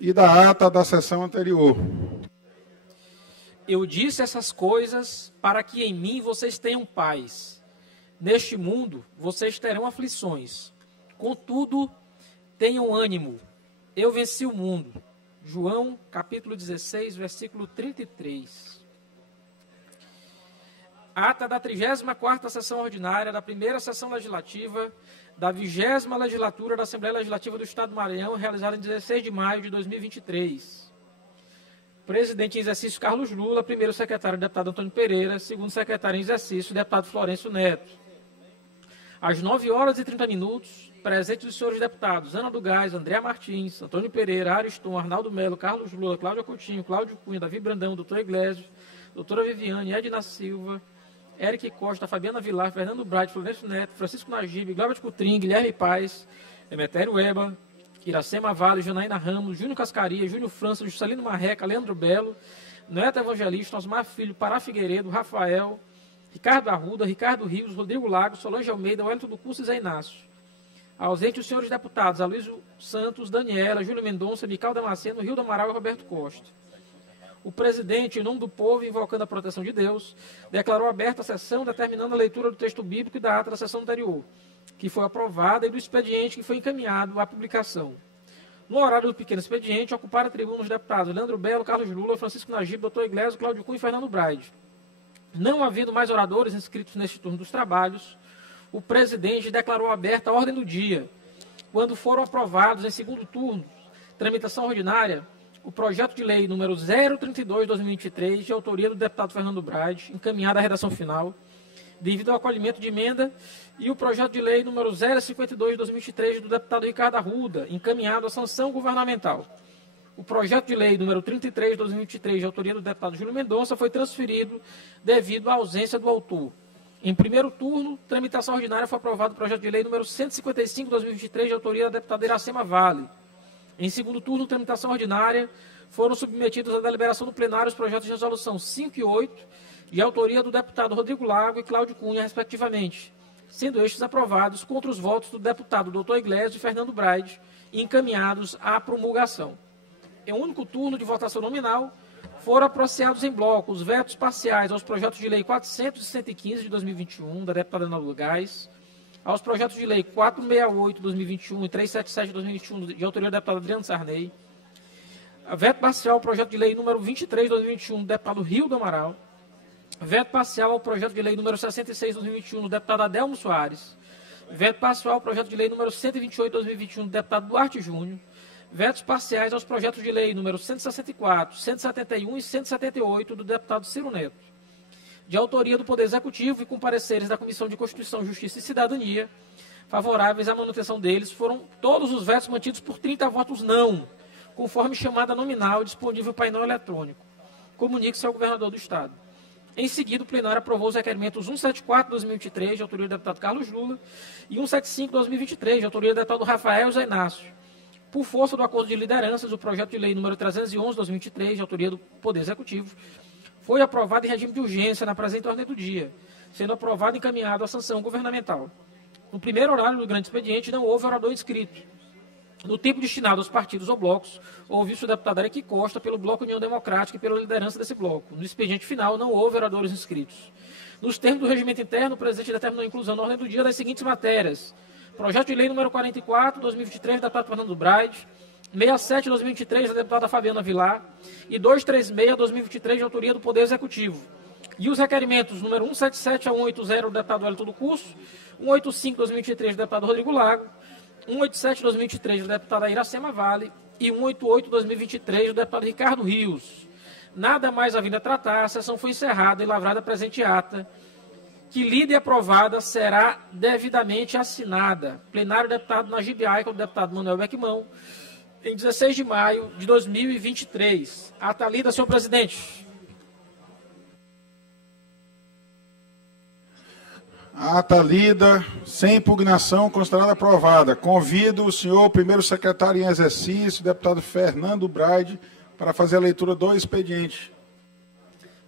e da ata da sessão anterior. Eu disse essas coisas para que em mim vocês tenham paz. Neste mundo vocês terão aflições. Contudo, tenham ânimo. Eu venci o mundo. João, capítulo 16, versículo 33. Ata da 34ª sessão ordinária da primeira sessão legislativa da 20ª legislatura da Assembleia Legislativa do Estado do Maranhão, realizada em 16 de maio de 2023. Presidente em exercício, Carlos Lula. Primeiro secretário, deputado Antônio Pereira. Segundo secretário em exercício, deputado Florencio Neto. Às 9h30, presentes os senhores deputados Ana do Gás, Andréa Martins, Antônio Pereira, Ariston, Arnaldo Melo, Carlos Lula, Cláudia Coutinho, Cláudio Cunha, Davi Brandão, doutor Iglesias, doutora Viviane, Edna Silva, Eric Costa, Fabiana Vilar, Fernando Braide, Florencio Neto, Francisco Nagibe, Glauber Coutrin, Guilherme Paes, Emetério Eba, Iracema Vale, Janaína Ramos, Júnior Cascaria, Júnior França, Juscelino Marreca, Leandro Belo, Neto Evangelista, Osmar Filho, Pará Figueiredo, Rafael, Ricardo Arruda, Ricardo Rios, Rodrigo Lagos, Solange Almeida, Wellington do Curso e Zé Inácio. Ausente os senhores deputados Aloysio Santos, Daniela, Júlio Mendonça, Mical Damasceno, Rio do Amaral e Roberto Costa. O presidente, em nome do povo, invocando a proteção de Deus, declarou aberta a sessão, determinando a leitura do texto bíblico e da ata da sessão anterior, que foi aprovada, e do expediente que foi encaminhado à publicação. No horário do pequeno expediente, ocuparam a tribuna os deputados Leandro Belo, Carlos Lula, Francisco Nagibe, doutor Iglesias, Cláudio Cunha e Fernando Braide. Não havendo mais oradores inscritos neste turno dos trabalhos, o presidente declarou aberta a ordem do dia. Quando foram aprovados em segundo turno, tramitação ordinária, o projeto de lei número 032/2023, de autoria do deputado Fernando Braide, encaminhado à redação final, devido ao acolhimento de emenda, e o projeto de lei número 052/2023, do deputado Ricardo Arruda, encaminhado à sanção governamental. O projeto de lei número 33/2023, de autoria do deputado Júlio Mendonça, foi transferido devido à ausência do autor. Em primeiro turno, tramitação ordinária, foi aprovado o projeto de lei número 155/2023, de autoria da deputada Iracema Vale. Em segundo turno, tramitação ordinária, foram submetidos à deliberação do plenário os projetos de resolução 5 e 8, de autoria do deputado Rodrigo Lago e Cláudio Cunha, respectivamente, sendo estes aprovados contra os votos do deputado Dr. Iglesias e Fernando Braide e encaminhados à promulgação. Em um único turno de votação nominal, foram apreciados em bloco os vetos parciais aos projetos de lei 415 de 2021, da deputada Ana do Gás, aos projetos de lei 468 de 2021 e 377 de 2021, de autoria do deputado Adriano Sarney, veto parcial ao projeto de lei número 23 de 2021, do deputado Rio do Amaral, veto parcial ao projeto de lei número 66 de 2021, do deputado Adelmo Soares, veto parcial ao projeto de lei número 128 de 2021, do deputado Duarte Júnior, vetos parciais aos projetos de lei número 164, 171 e 178 do deputado Ciro Neto. De autoria do Poder Executivo e com pareceres da Comissão de Constituição, Justiça e Cidadania, favoráveis à manutenção deles, foram todos os vetos mantidos por 30 votos não, conforme chamada nominal disponível no painel eletrônico. Comunique-se ao governador do Estado. Em seguida, o plenário aprovou os requerimentos 174/2023, de autoria do deputado Carlos Lula, e 175/2023, de autoria do deputado Rafael Zé Inácio. Por força do acordo de lideranças, o projeto de lei número 311/2023, de autoria do Poder Executivo, foi aprovado em regime de urgência na presente ordem do dia, sendo aprovado e encaminhado à sanção governamental. No primeiro horário do grande expediente, não houve orador inscrito. No tempo destinado aos partidos ou blocos, ouviu-se o deputado Eric Costa pelo Bloco União Democrática e pela liderança desse bloco. No expediente final, não houve oradores inscritos. Nos termos do regimento interno, o presidente determinou a inclusão na ordem do dia das seguintes matérias: projeto de lei número 44, 2023, da deputada Fernando Braide, 67, 2023, da deputada Fabiana Vilar, e 236, 2023, de autoria do Poder Executivo. E os requerimentos número 177 a 180, do deputado Wellington do Curso, 185, 2023, do deputado Rodrigo Lago, 187, 2023, da deputada Iracema Vale, e 188, 2023, do deputado Ricardo Rios. Nada mais havendo a tratar, a sessão foi encerrada e lavrada a presente ata, que lida e aprovada será devidamente assinada. Plenário deputado Nagibe Aica, do deputado Manuel Beckmão, em 16 de maio de 2023. Ata lida, senhor presidente. Ata lida, sem impugnação, considerada aprovada. Convido o senhor primeiro secretário em exercício, deputado Fernando Braide, para fazer a leitura do expediente.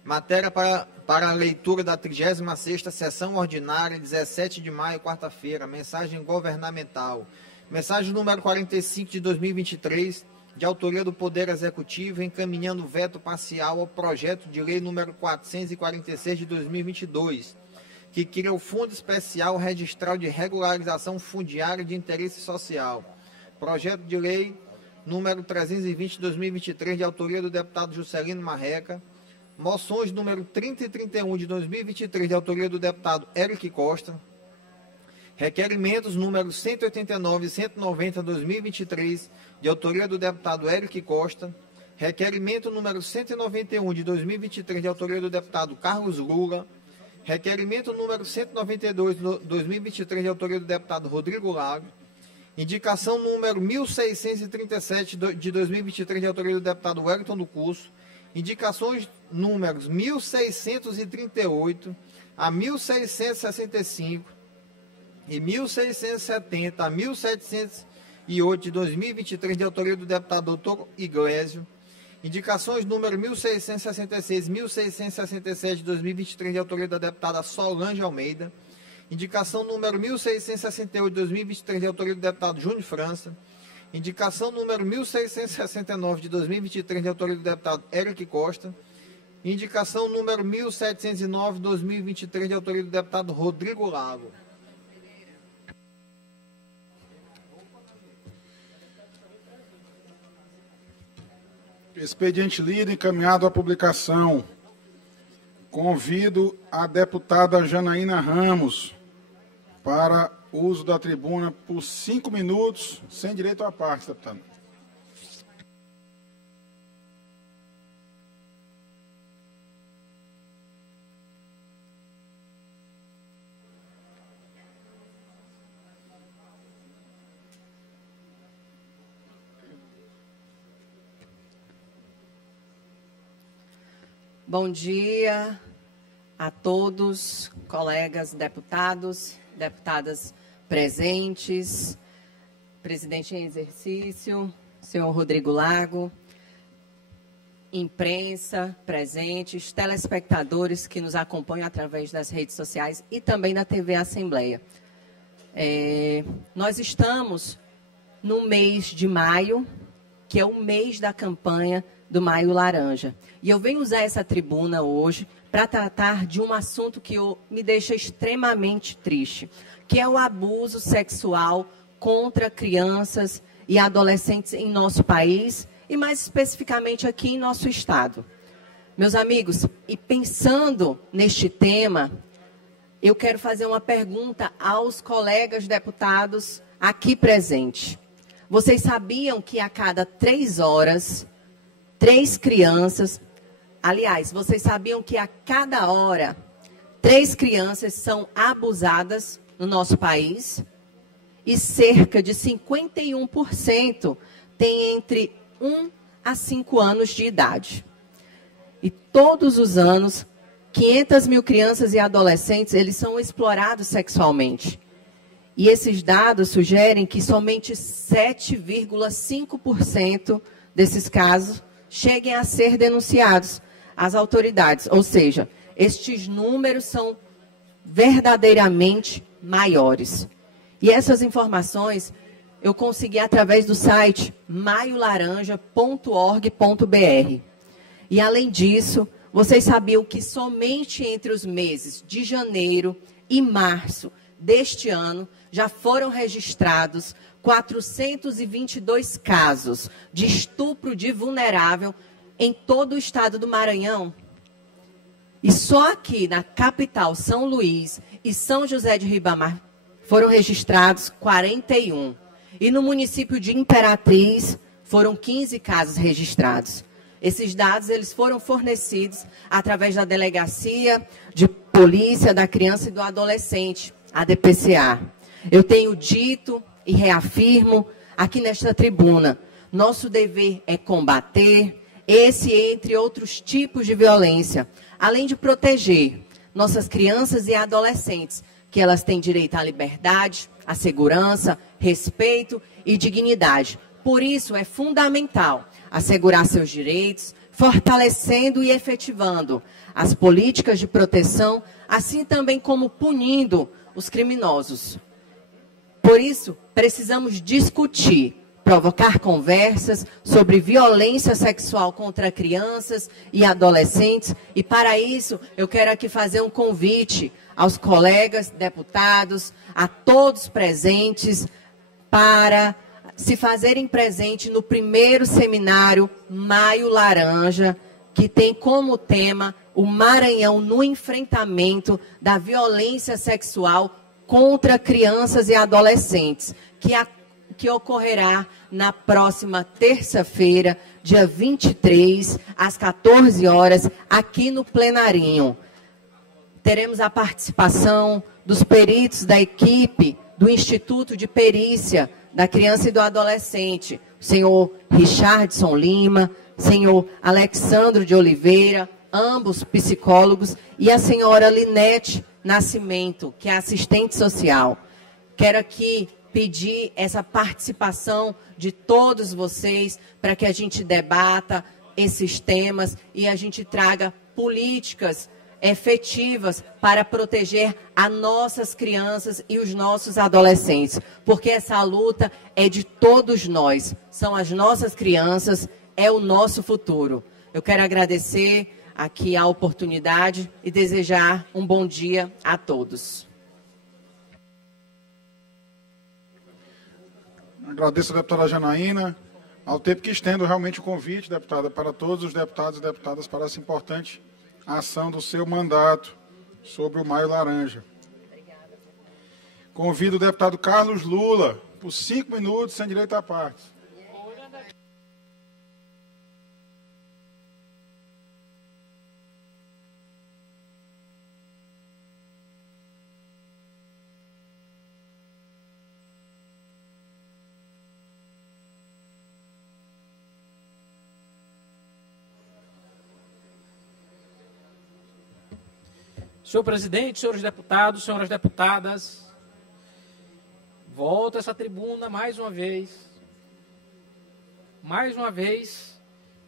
Matéria para a leitura da 36ª sessão ordinária, 17 de maio, quarta-feira. Mensagem governamental. Mensagem número 45 de 2023, de autoria do Poder Executivo, encaminhando veto parcial ao projeto de lei número 446 de 2022, que cria o Fundo Especial Registral de Regularização Fundiária de Interesse Social. Projeto de lei número 320 de 2023, de autoria do deputado Juscelino Marreca. Moções número 30 e 31 de 2023, de autoria do deputado Eric Costa. Requerimentos números 189 e 190 de 2023, de autoria do deputado Eric Costa. Requerimento número 191 de 2023, de autoria do deputado Carlos Lula. Requerimento número 192 de 2023, de autoria do deputado Rodrigo Lago. Indicação número 1637 de 2023, de autoria do deputado Wellington do Curso. Indicações números 1638 a 1665 e 1670 a 1708 de 2023, de autoria do deputado doutor Iglesio. Indicações número 1666 e 1667 de 2023, de autoria da deputada Solange Almeida. Indicação número 1668 de 2023, de autoria do deputado Júnior França. Indicação número 1669 de 2023, de autoria do deputado Eric Costa. Indicação número 1709 de 2023, de autoria do deputado Rodrigo Lago. Expediente lido, encaminhado à publicação. Convido a deputada Janaína Ramos para uso da tribuna por 5 minutos, sem direito à parte, deputado. Bom dia a todos, colegas deputados, deputadas presentes, presidente em exercício, senhor Rodrigo Lago, imprensa presentes, telespectadores que nos acompanham através das redes sociais e também da TV Assembleia. Nós estamos no mês de maio, que é o mês da campanha do Maio Laranja. E eu venho usar essa tribuna hoje para tratar de um assunto que me deixa extremamente triste, que é o abuso sexual contra crianças e adolescentes em nosso país e mais especificamente aqui em nosso estado. Meus amigos, e pensando neste tema, eu quero fazer uma pergunta aos colegas deputados aqui presentes. Vocês sabiam que a cada 3 horas, 3 crianças... Aliás, vocês sabiam que a cada hora, 3 crianças são abusadas no nosso país? E cerca de 51% têm entre 1 a 5 anos de idade. E todos os anos, 500 mil crianças e adolescentes, eles são explorados sexualmente. E esses dados sugerem que somente 7,5% desses casos cheguem a ser denunciados às autoridades. Ou seja, estes números são verdadeiramente maiores. E essas informações eu consegui através do site maiolaranja.org.br. E, além disso, vocês sabiam que somente entre os meses de janeiro e março deste ano já foram registrados 422 casos de estupro de vulnerável em todo o estado do Maranhão. E só aqui na capital, São Luís e São José de Ribamar, foram registrados 41. E no município de Imperatriz, foram 15 casos registrados. Esses dados eles foram fornecidos através da Delegacia de Polícia da Criança e do Adolescente, a DPCA. Eu tenho dito e reafirmo aqui nesta tribuna, nosso dever é combater esse, entre outros tipos de violência, além de proteger nossas crianças e adolescentes, que elas têm direito à liberdade, à segurança, respeito e dignidade. Por isso, é fundamental assegurar seus direitos, fortalecendo e efetivando as políticas de proteção, assim também como punindo os criminosos. Por isso, precisamos discutir provocar conversas sobre violência sexual contra crianças e adolescentes. E para isso, eu quero aqui fazer um convite aos colegas deputados, a todos presentes, para se fazerem presente no primeiro seminário Maio Laranja, que tem como tema o Maranhão no enfrentamento da violência sexual contra crianças e adolescentes, que ocorrerá na próxima terça-feira, dia 23, às 14 horas, aqui no Plenarinho. Teremos a participação dos peritos da equipe do Instituto de Perícia da Criança e do Adolescente, o senhor Richardson Lima, senhor Alexandro de Oliveira, ambos psicólogos, e a senhora Linete Nascimento, que é assistente social. Quero aqui pedir essa participação de todos vocês para que a gente debata esses temas e a gente traga políticas efetivas para proteger as nossas crianças e os nossos adolescentes, porque essa luta é de todos nós, são as nossas crianças, é o nosso futuro. Eu quero agradecer aqui a oportunidade e desejar um bom dia a todos. Agradeço a deputada Janaína, ao tempo que estendo realmente o convite, deputada, para todos os deputados e deputadas para essa importante ação do seu mandato sobre o Maio Laranja. Convido o deputado Carlos Lula, por 5 minutos, sem direito à parte. Senhor presidente, senhores deputados, senhoras deputadas, volto a essa tribuna mais uma vez,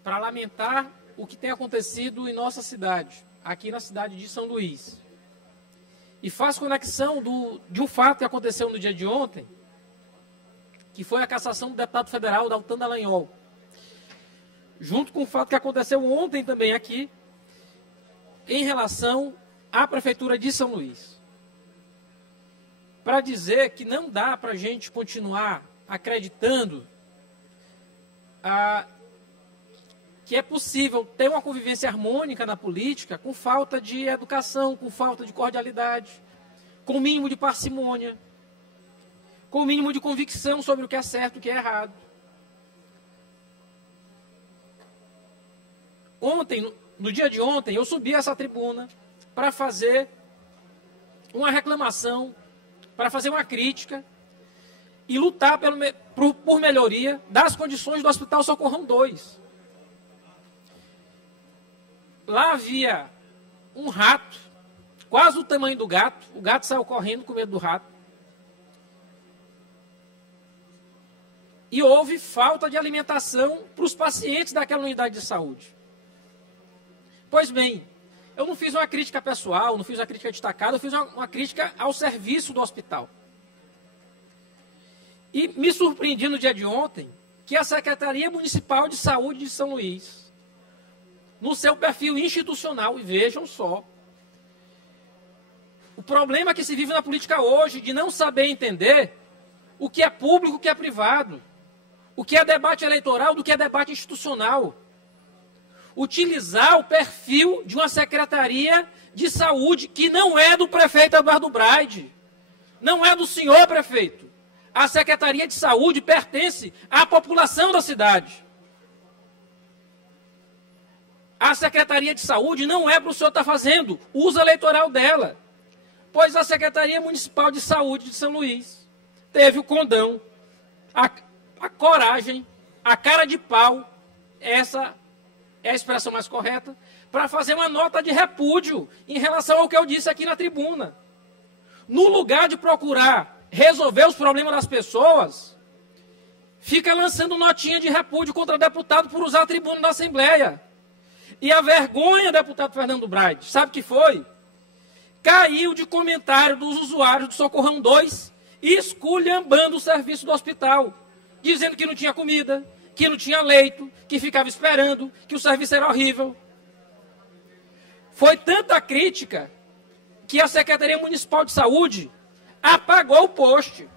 para lamentar o que tem acontecido em nossa cidade, aqui na cidade de São Luís. E faço conexão de um fato que aconteceu no dia de ontem, que foi a cassação do deputado federal Daltan Dallagnol, junto com o fato que aconteceu ontem também aqui, em relação à Prefeitura de São Luís, para dizer que não dá para a gente continuar acreditando que é possível ter uma convivência harmônica na política com falta de educação, com falta de cordialidade, com o mínimo de parcimônia, com o mínimo de convicção sobre o que é certo e o que é errado. Ontem, no dia de ontem, eu subi a essa tribuna para fazer uma reclamação, para fazer uma crítica e lutar por melhoria das condições do Hospital Socorrão 2. Lá havia um rato, quase o tamanho do gato. O gato saiu correndo com medo do rato. E houve falta de alimentação para os pacientes daquela unidade de saúde. Pois bem, eu não fiz uma crítica pessoal, não fiz uma crítica destacada, eu fiz uma crítica ao serviço do hospital. E me surpreendi no dia de ontem que a Secretaria Municipal de Saúde de São Luís, no seu perfil institucional, e vejam só, o problema que se vive na política hoje de não saber entender o que é público, o que é privado, o que é debate eleitoral, do que é debate institucional. Utilizar o perfil de uma Secretaria de Saúde que não é do prefeito Eduardo Braide, não é do senhor prefeito. A Secretaria de Saúde pertence à população da cidade. A Secretaria de Saúde não é para o senhor estar fazendo uso eleitoral dela, pois a Secretaria Municipal de Saúde de São Luís teve o condão, a coragem, a cara de pau, essa é a expressão mais correta, para fazer uma nota de repúdio em relação ao que eu disse aqui na tribuna. No lugar de procurar resolver os problemas das pessoas, fica lançando notinha de repúdio contra deputado por usar a tribuna da Assembleia. E a vergonha, deputado Fernando Braide, sabe o que foi? Caiu de comentário dos usuários do Socorrão 2, esculhambando o serviço do hospital. dizendo que não tinha comida, que não tinha leito, que ficava esperando, que o serviço era horrível. Foi tanta crítica que a Secretaria Municipal de Saúde apagou o post.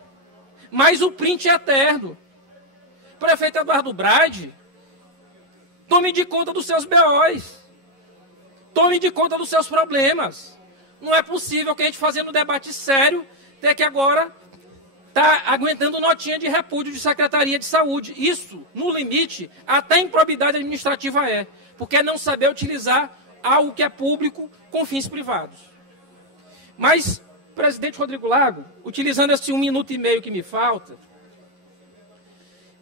Mas o print é eterno. Prefeito Eduardo Braide, tome de conta dos seus BOs. Tome de conta dos seus problemas. Não é possível que a gente fazendo um debate sério, ter que agora tá aguentando notinha de repúdio de Secretaria de Saúde. Isso, no limite, até improbidade administrativa é. Porque é não saber utilizar algo que é público com fins privados. Mas, presidente Rodrigo Lago, utilizando esse 1 minuto e meio que me falta,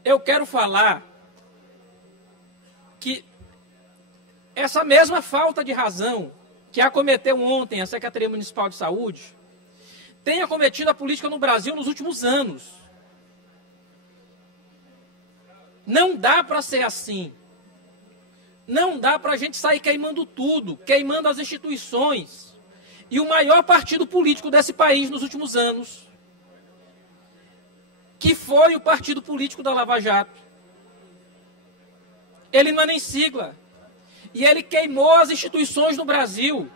eu quero falar que essa mesma falta de razão que acometeu ontem a Secretaria Municipal de Saúde tem acometido a política no Brasil nos últimos anos. Não dá para ser assim. Não dá para a gente sair queimando tudo, queimando as instituições. E o maior partido político desse país nos últimos anos, que foi o partido político da Lava Jato, ele não é nem sigla. E ele queimou as instituições no Brasil,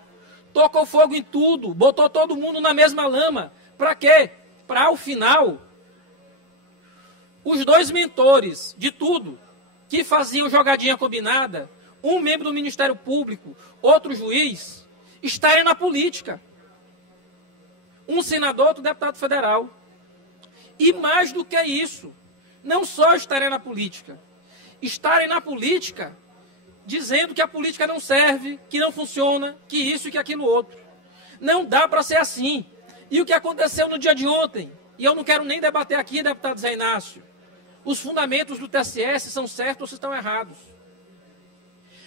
tocou fogo em tudo, botou todo mundo na mesma lama. Para quê? Para, ao final, os dois mentores de tudo, que faziam jogadinha combinada, um membro do Ministério Público, outro juiz, estarem na política. Um senador, outro deputado federal. E mais do que isso, não só estarem na política, estarem na política dizendo que a política não serve, que não funciona, que isso e que aquilo outro. Não dá para ser assim. E o que aconteceu no dia de ontem, e eu não quero nem debater aqui, deputado Zé Inácio, os fundamentos do TSE se são certos ou se estão errados.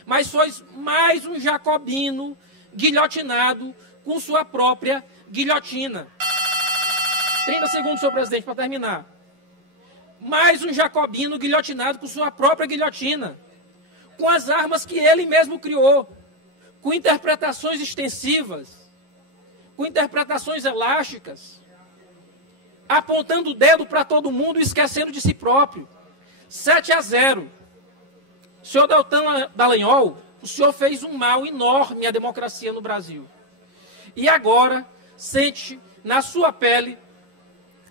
Mas foi mais um jacobino guilhotinado com sua própria guilhotina. 30 segundos, senhor presidente, para terminar. Mais um jacobino guilhotinado com sua própria guilhotina, com as armas que ele mesmo criou, com interpretações extensivas, com interpretações elásticas, apontando o dedo para todo mundo e esquecendo de si próprio. 7-0. Senhor Deltan Dallagnol, o senhor fez um mal enorme à democracia no Brasil. E agora sente na sua pele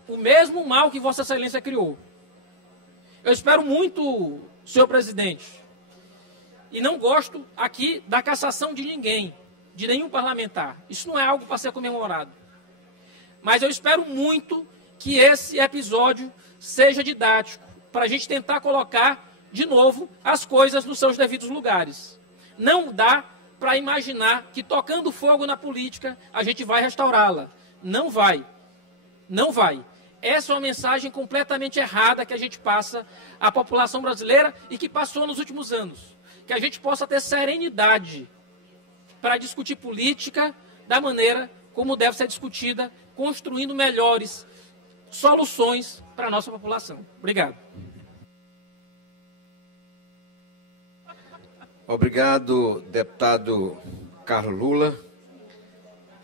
o mesmo mal que Vossa Excelência criou. Eu espero muito, senhor presidente, e não gosto aqui da cassação de ninguém, de nenhum parlamentar. Isso não é algo para ser comemorado. Mas eu espero muito que esse episódio seja didático, para a gente tentar colocar de novo as coisas nos seus devidos lugares. Não dá para imaginar que tocando fogo na política a gente vai restaurá-la. Não vai. Não vai. Essa é uma mensagem completamente errada que a gente passa à população brasileira e que passou nos últimos anos. Que a gente possa ter serenidade para discutir política da maneira como deve ser discutida, construindo melhores soluções para a nossa população. Obrigado. Obrigado, deputado Carlos Lula.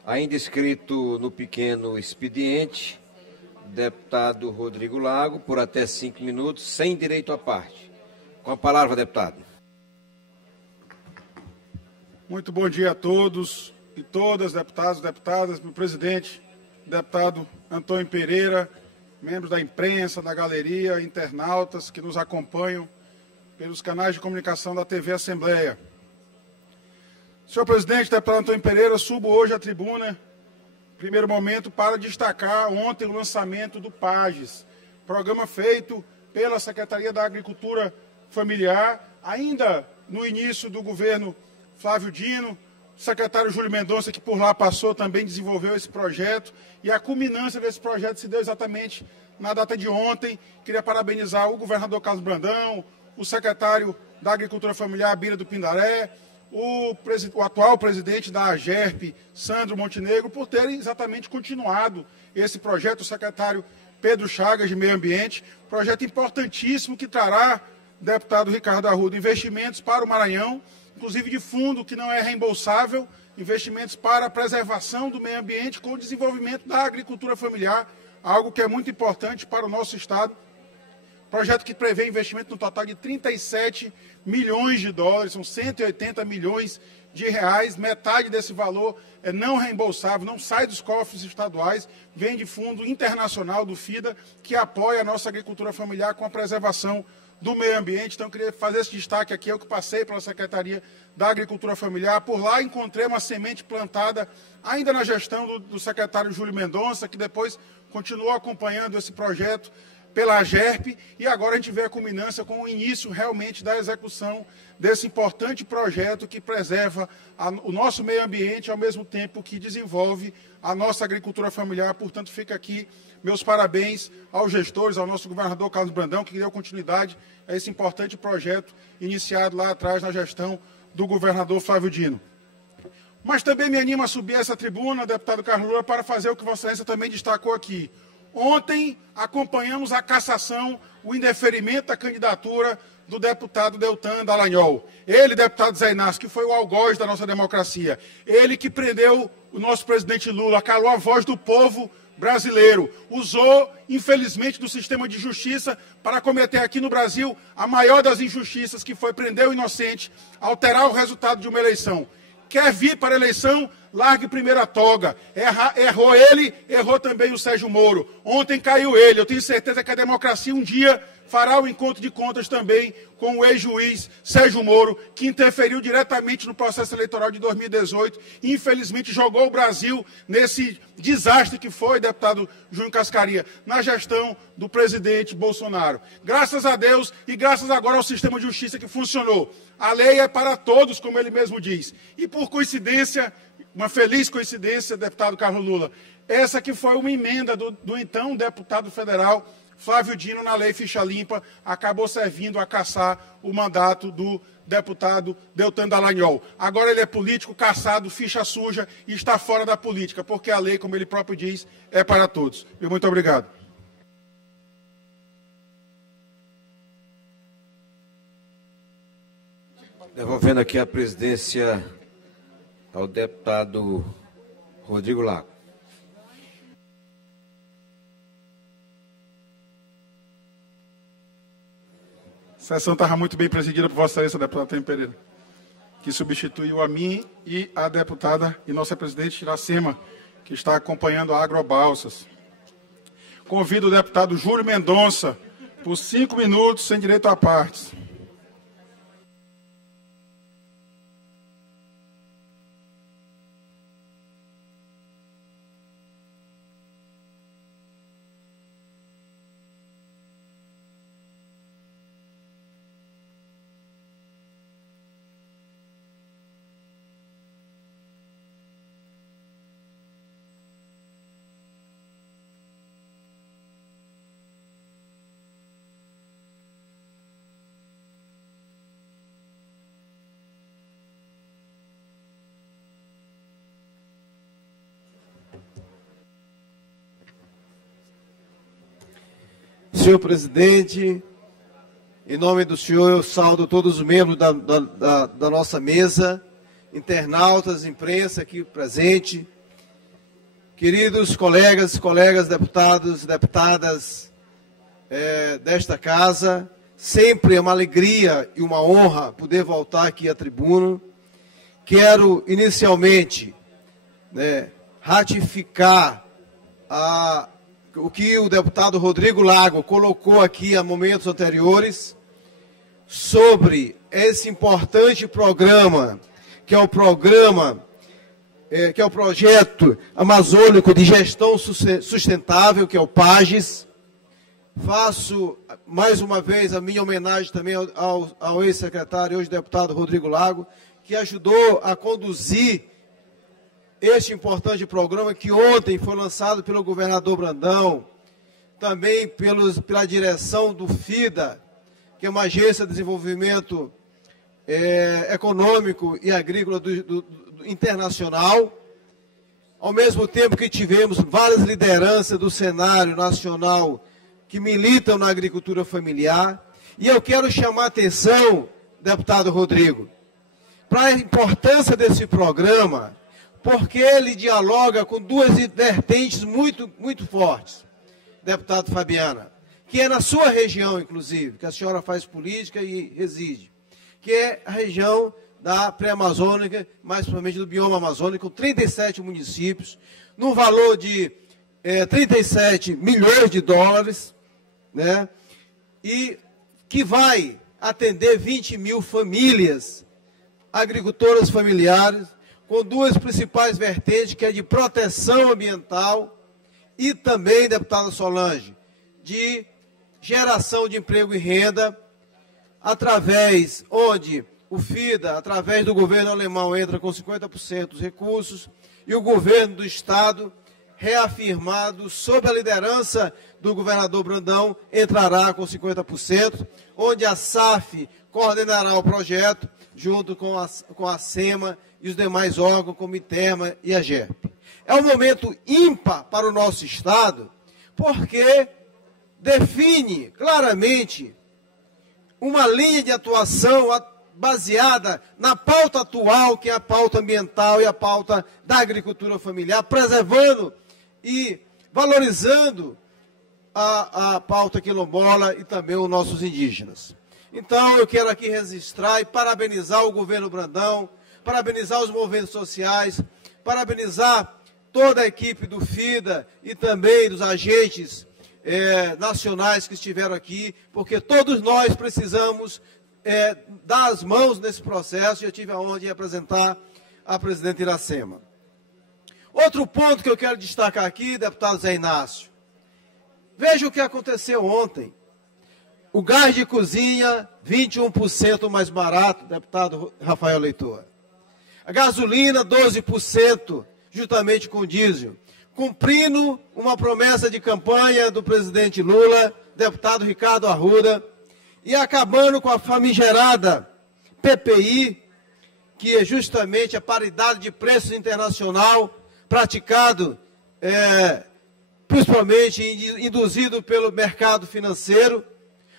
Ainda inscrito no pequeno expediente, deputado Rodrigo Lago, por até 5 minutos, sem direito à parte. Com a palavra, deputado. Muito bom dia a todos e todas, deputados e deputadas, meu presidente, deputado Antônio Pereira, membros da imprensa, da galeria, internautas que nos acompanham pelos canais de comunicação da TV Assembleia. Senhor presidente, deputado Antônio Pereira, subo hoje à tribuna, primeiro momento, para destacar ontem o lançamento do PAGES, programa feito pela Secretaria da Agricultura Familiar, ainda no início do governo Flávio Dino, o secretário Júlio Mendonça, que por lá passou, também desenvolveu esse projeto, e a culminância desse projeto se deu exatamente na data de ontem. Queria parabenizar o governador Carlos Brandão, o secretário da Agricultura Familiar, Bira do Pindaré, o atual presidente da AGERP, Sandro Montenegro, por terem exatamente continuado esse projeto, o secretário Pedro Chagas, de Meio Ambiente, projeto importantíssimo que trará, deputado Ricardo Arruda, investimentos para o Maranhão, inclusive de fundo que não é reembolsável, investimentos para a preservação do meio ambiente com o desenvolvimento da agricultura familiar, algo que é muito importante para o nosso Estado, projeto que prevê investimento no total de 37 milhões de dólares, são 180 milhões de reais, metade desse valor é não reembolsável, não sai dos cofres estaduais, vem de fundo internacional do FIDA, que apoia a nossa agricultura familiar com a preservação do meio ambiente. Então, eu queria fazer esse destaque aqui, eu que passei pela Secretaria da Agricultura Familiar. Por lá, encontrei uma semente plantada ainda na gestão do secretário Júlio Mendonça, que depois continuou acompanhando esse projeto pela AGERP, e agora a gente vê a culminância com o início realmente da execução desse importante projeto que preserva o nosso meio ambiente, ao mesmo tempo que desenvolve a nossa agricultura familiar. Portanto, fica aqui meus parabéns aos gestores, ao nosso governador Carlos Brandão, que deu continuidade a esse importante projeto iniciado lá atrás na gestão do governador Flávio Dino. Mas também me anima a subir a essa tribuna, deputado Carlos Lula, para fazer o que Vossa Excelência também destacou aqui. Ontem acompanhamos a cassação, o indeferimento da candidatura do deputado Deltan Dallagnol. Ele, deputado Zé Inácio, que foi o algoz da nossa democracia. Ele que prendeu o nosso presidente Lula, calou a voz do povo brasileiro. Usou, infelizmente, do sistema de justiça para cometer aqui no Brasil a maior das injustiças, que foi prender o inocente, alterar o resultado de uma eleição. Quer vir para a eleição, largue primeiro a toga. Errou ele, errou também o Sérgio Moro. Ontem caiu ele. Eu tenho certeza que a democracia um dia fará o encontro de contas também com o ex-juiz Sérgio Moro, que interferiu diretamente no processo eleitoral de 2018 e, infelizmente, jogou o Brasil nesse desastre que foi, deputado Júnior Cascaria, na gestão do presidente Bolsonaro. Graças a Deus e graças agora ao sistema de justiça que funcionou. A lei é para todos, como ele mesmo diz. E, por coincidência, uma feliz coincidência, deputado Carlos Lula, essa que foi uma emenda do então deputado federal Flávio Dino na lei Ficha Limpa, acabou servindo a cassar o mandato do deputado Deltan Dallagnol. Agora ele é político, cassado, ficha suja e está fora da política, porque a lei, como ele próprio diz, é para todos. Muito obrigado. Devolvendo aqui a presidência ao deputado Rodrigo Lago. A sessão estava muito bem presidida por Vossa Excelência, deputado Antônio Pereira, que substituiu a mim e a deputada e nossa presidente Iracema, que está acompanhando a Agrobalsas. Convido o deputado Júlio Mendonça, por 5 minutos, sem direito a partes. Senhor presidente, em nome do senhor, eu saudo todos os membros da nossa mesa, internautas, imprensa aqui presente, queridos colegas deputados, deputadas desta casa. Sempre é uma alegria e uma honra poder voltar aqui à tribuna. Quero, inicialmente, ratificar o que o deputado Rodrigo Lago colocou aqui há momentos anteriores sobre esse importante programa, que é o projeto amazônico de gestão sustentável, que é o PAGES. Faço mais uma vez a minha homenagem também ao ex-secretário, hoje deputado Rodrigo Lago, que ajudou a conduzir este importante programa, que ontem foi lançado pelo governador Brandão, também pela direção do FIDA, que é uma agência de desenvolvimento econômico e agrícola do internacional, ao mesmo tempo que tivemos várias lideranças do cenário nacional que militam na agricultura familiar. E eu quero chamar a atenção, deputado Rodrigo, para a importância desse programa, porque ele dialoga com duas vertentes muito fortes, deputado Fabiana, que é na sua região, inclusive, que a senhora faz política e reside, que é a região da pré-amazônica, mais principalmente do bioma amazônico, com 37 municípios, num valor de 37 milhões de dólares, né? E que vai atender 20 mil famílias, agricultoras familiares, com duas principais vertentes, que é de proteção ambiental e também, deputada Solange, de geração de emprego e renda, através, onde o FIDA, através do governo alemão, entra com 50% dos recursos, e o governo do Estado, reafirmado sob a liderança do governador Brandão, entrará com 50%, onde a SAF coordenará o projeto, junto com a SEMA e os demais órgãos, como ITERMA e a GERP. É um momento ímpar para o nosso Estado, porque define claramente uma linha de atuação baseada na pauta atual, que é a pauta ambiental e a pauta da agricultura familiar, preservando e valorizando a pauta quilombola e também os nossos indígenas. Então, eu quero aqui registrar e parabenizar o governo Brandão, parabenizar os movimentos sociais, parabenizar toda a equipe do FIDA e também dos agentes nacionais que estiveram aqui, porque todos nós precisamos dar as mãos nesse processo, e eu tive a honra de apresentar a presidente Iracema. Outro ponto que eu quero destacar aqui, deputado Zé Inácio, veja o que aconteceu ontem. O gás de cozinha, 21% mais barato, deputado Rafael Leitor. A gasolina, 12%, juntamente com o diesel. Cumprindo uma promessa de campanha do presidente Lula, deputado Ricardo Arruda, e acabando com a famigerada PPI, que é justamente a paridade de preços internacional, praticado, principalmente induzido pelo mercado financeiro,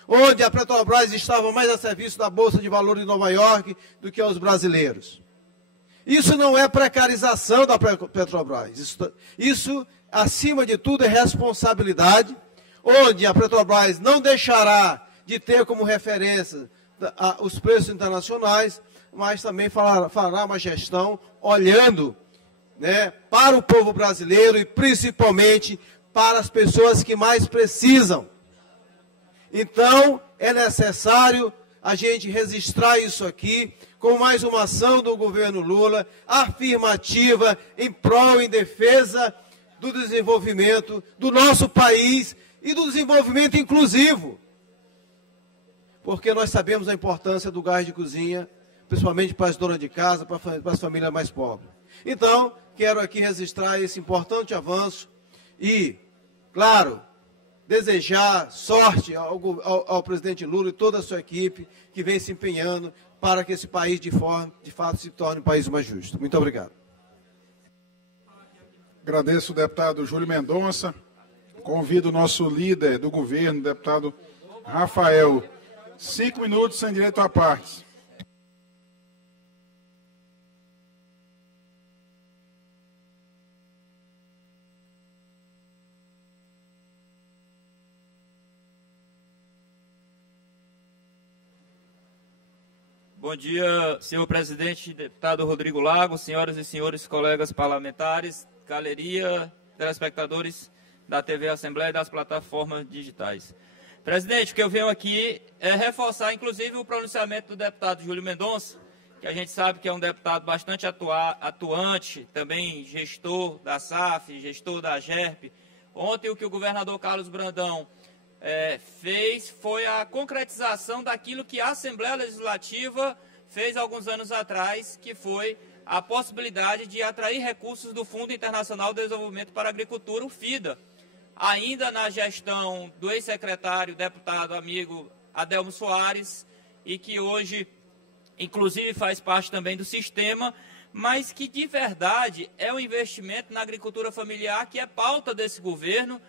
onde a Petrobras estava mais a serviço da Bolsa de Valores de Nova York do que aos brasileiros. Isso não é precarização da Petrobras. Isso, acima de tudo, é responsabilidade, onde a Petrobras não deixará de ter como referência os preços internacionais, mas também fará uma gestão olhando, né, para o povo brasileiro e principalmente para as pessoas que mais precisam. Então, é necessário a gente registrar isso aqui com mais uma ação do governo Lula, afirmativa, em prol, em defesa do desenvolvimento do nosso país e do desenvolvimento inclusivo. Porque nós sabemos a importância do gás de cozinha, principalmente para as donas de casa, para as famílias mais pobres. Então, quero aqui registrar esse importante avanço e, claro, desejar sorte ao presidente Lula e toda a sua equipe que vem se empenhando para que esse país, de fato, se torne um país mais justo. Muito obrigado. Agradeço o deputado Júlio Mendonça. Convido o nosso líder do governo, deputado Rafael. 5 minutos sem direito à parte. Bom dia, senhor presidente, deputado Rodrigo Lago, senhoras e senhores colegas parlamentares, galeria, telespectadores da TV Assembleia e das plataformas digitais. Presidente, o que eu venho aqui é reforçar, inclusive, o pronunciamento do deputado Júlio Mendonça, que a gente sabe que é um deputado bastante atuante, também gestor da SAF, gestor da GERP. Ontem, o que o governador Carlos Brandão fez foi a concretização daquilo que a Assembleia Legislativa fez alguns anos atrás, que foi a possibilidade de atrair recursos do Fundo Internacional de Desenvolvimento para a Agricultura, o FIDA, ainda na gestão do ex-secretário, deputado amigo Adelmo Soares, e que hoje, inclusive, faz parte também do sistema, mas que, de verdade, é um investimento na agricultura familiar, que é pauta desse governo,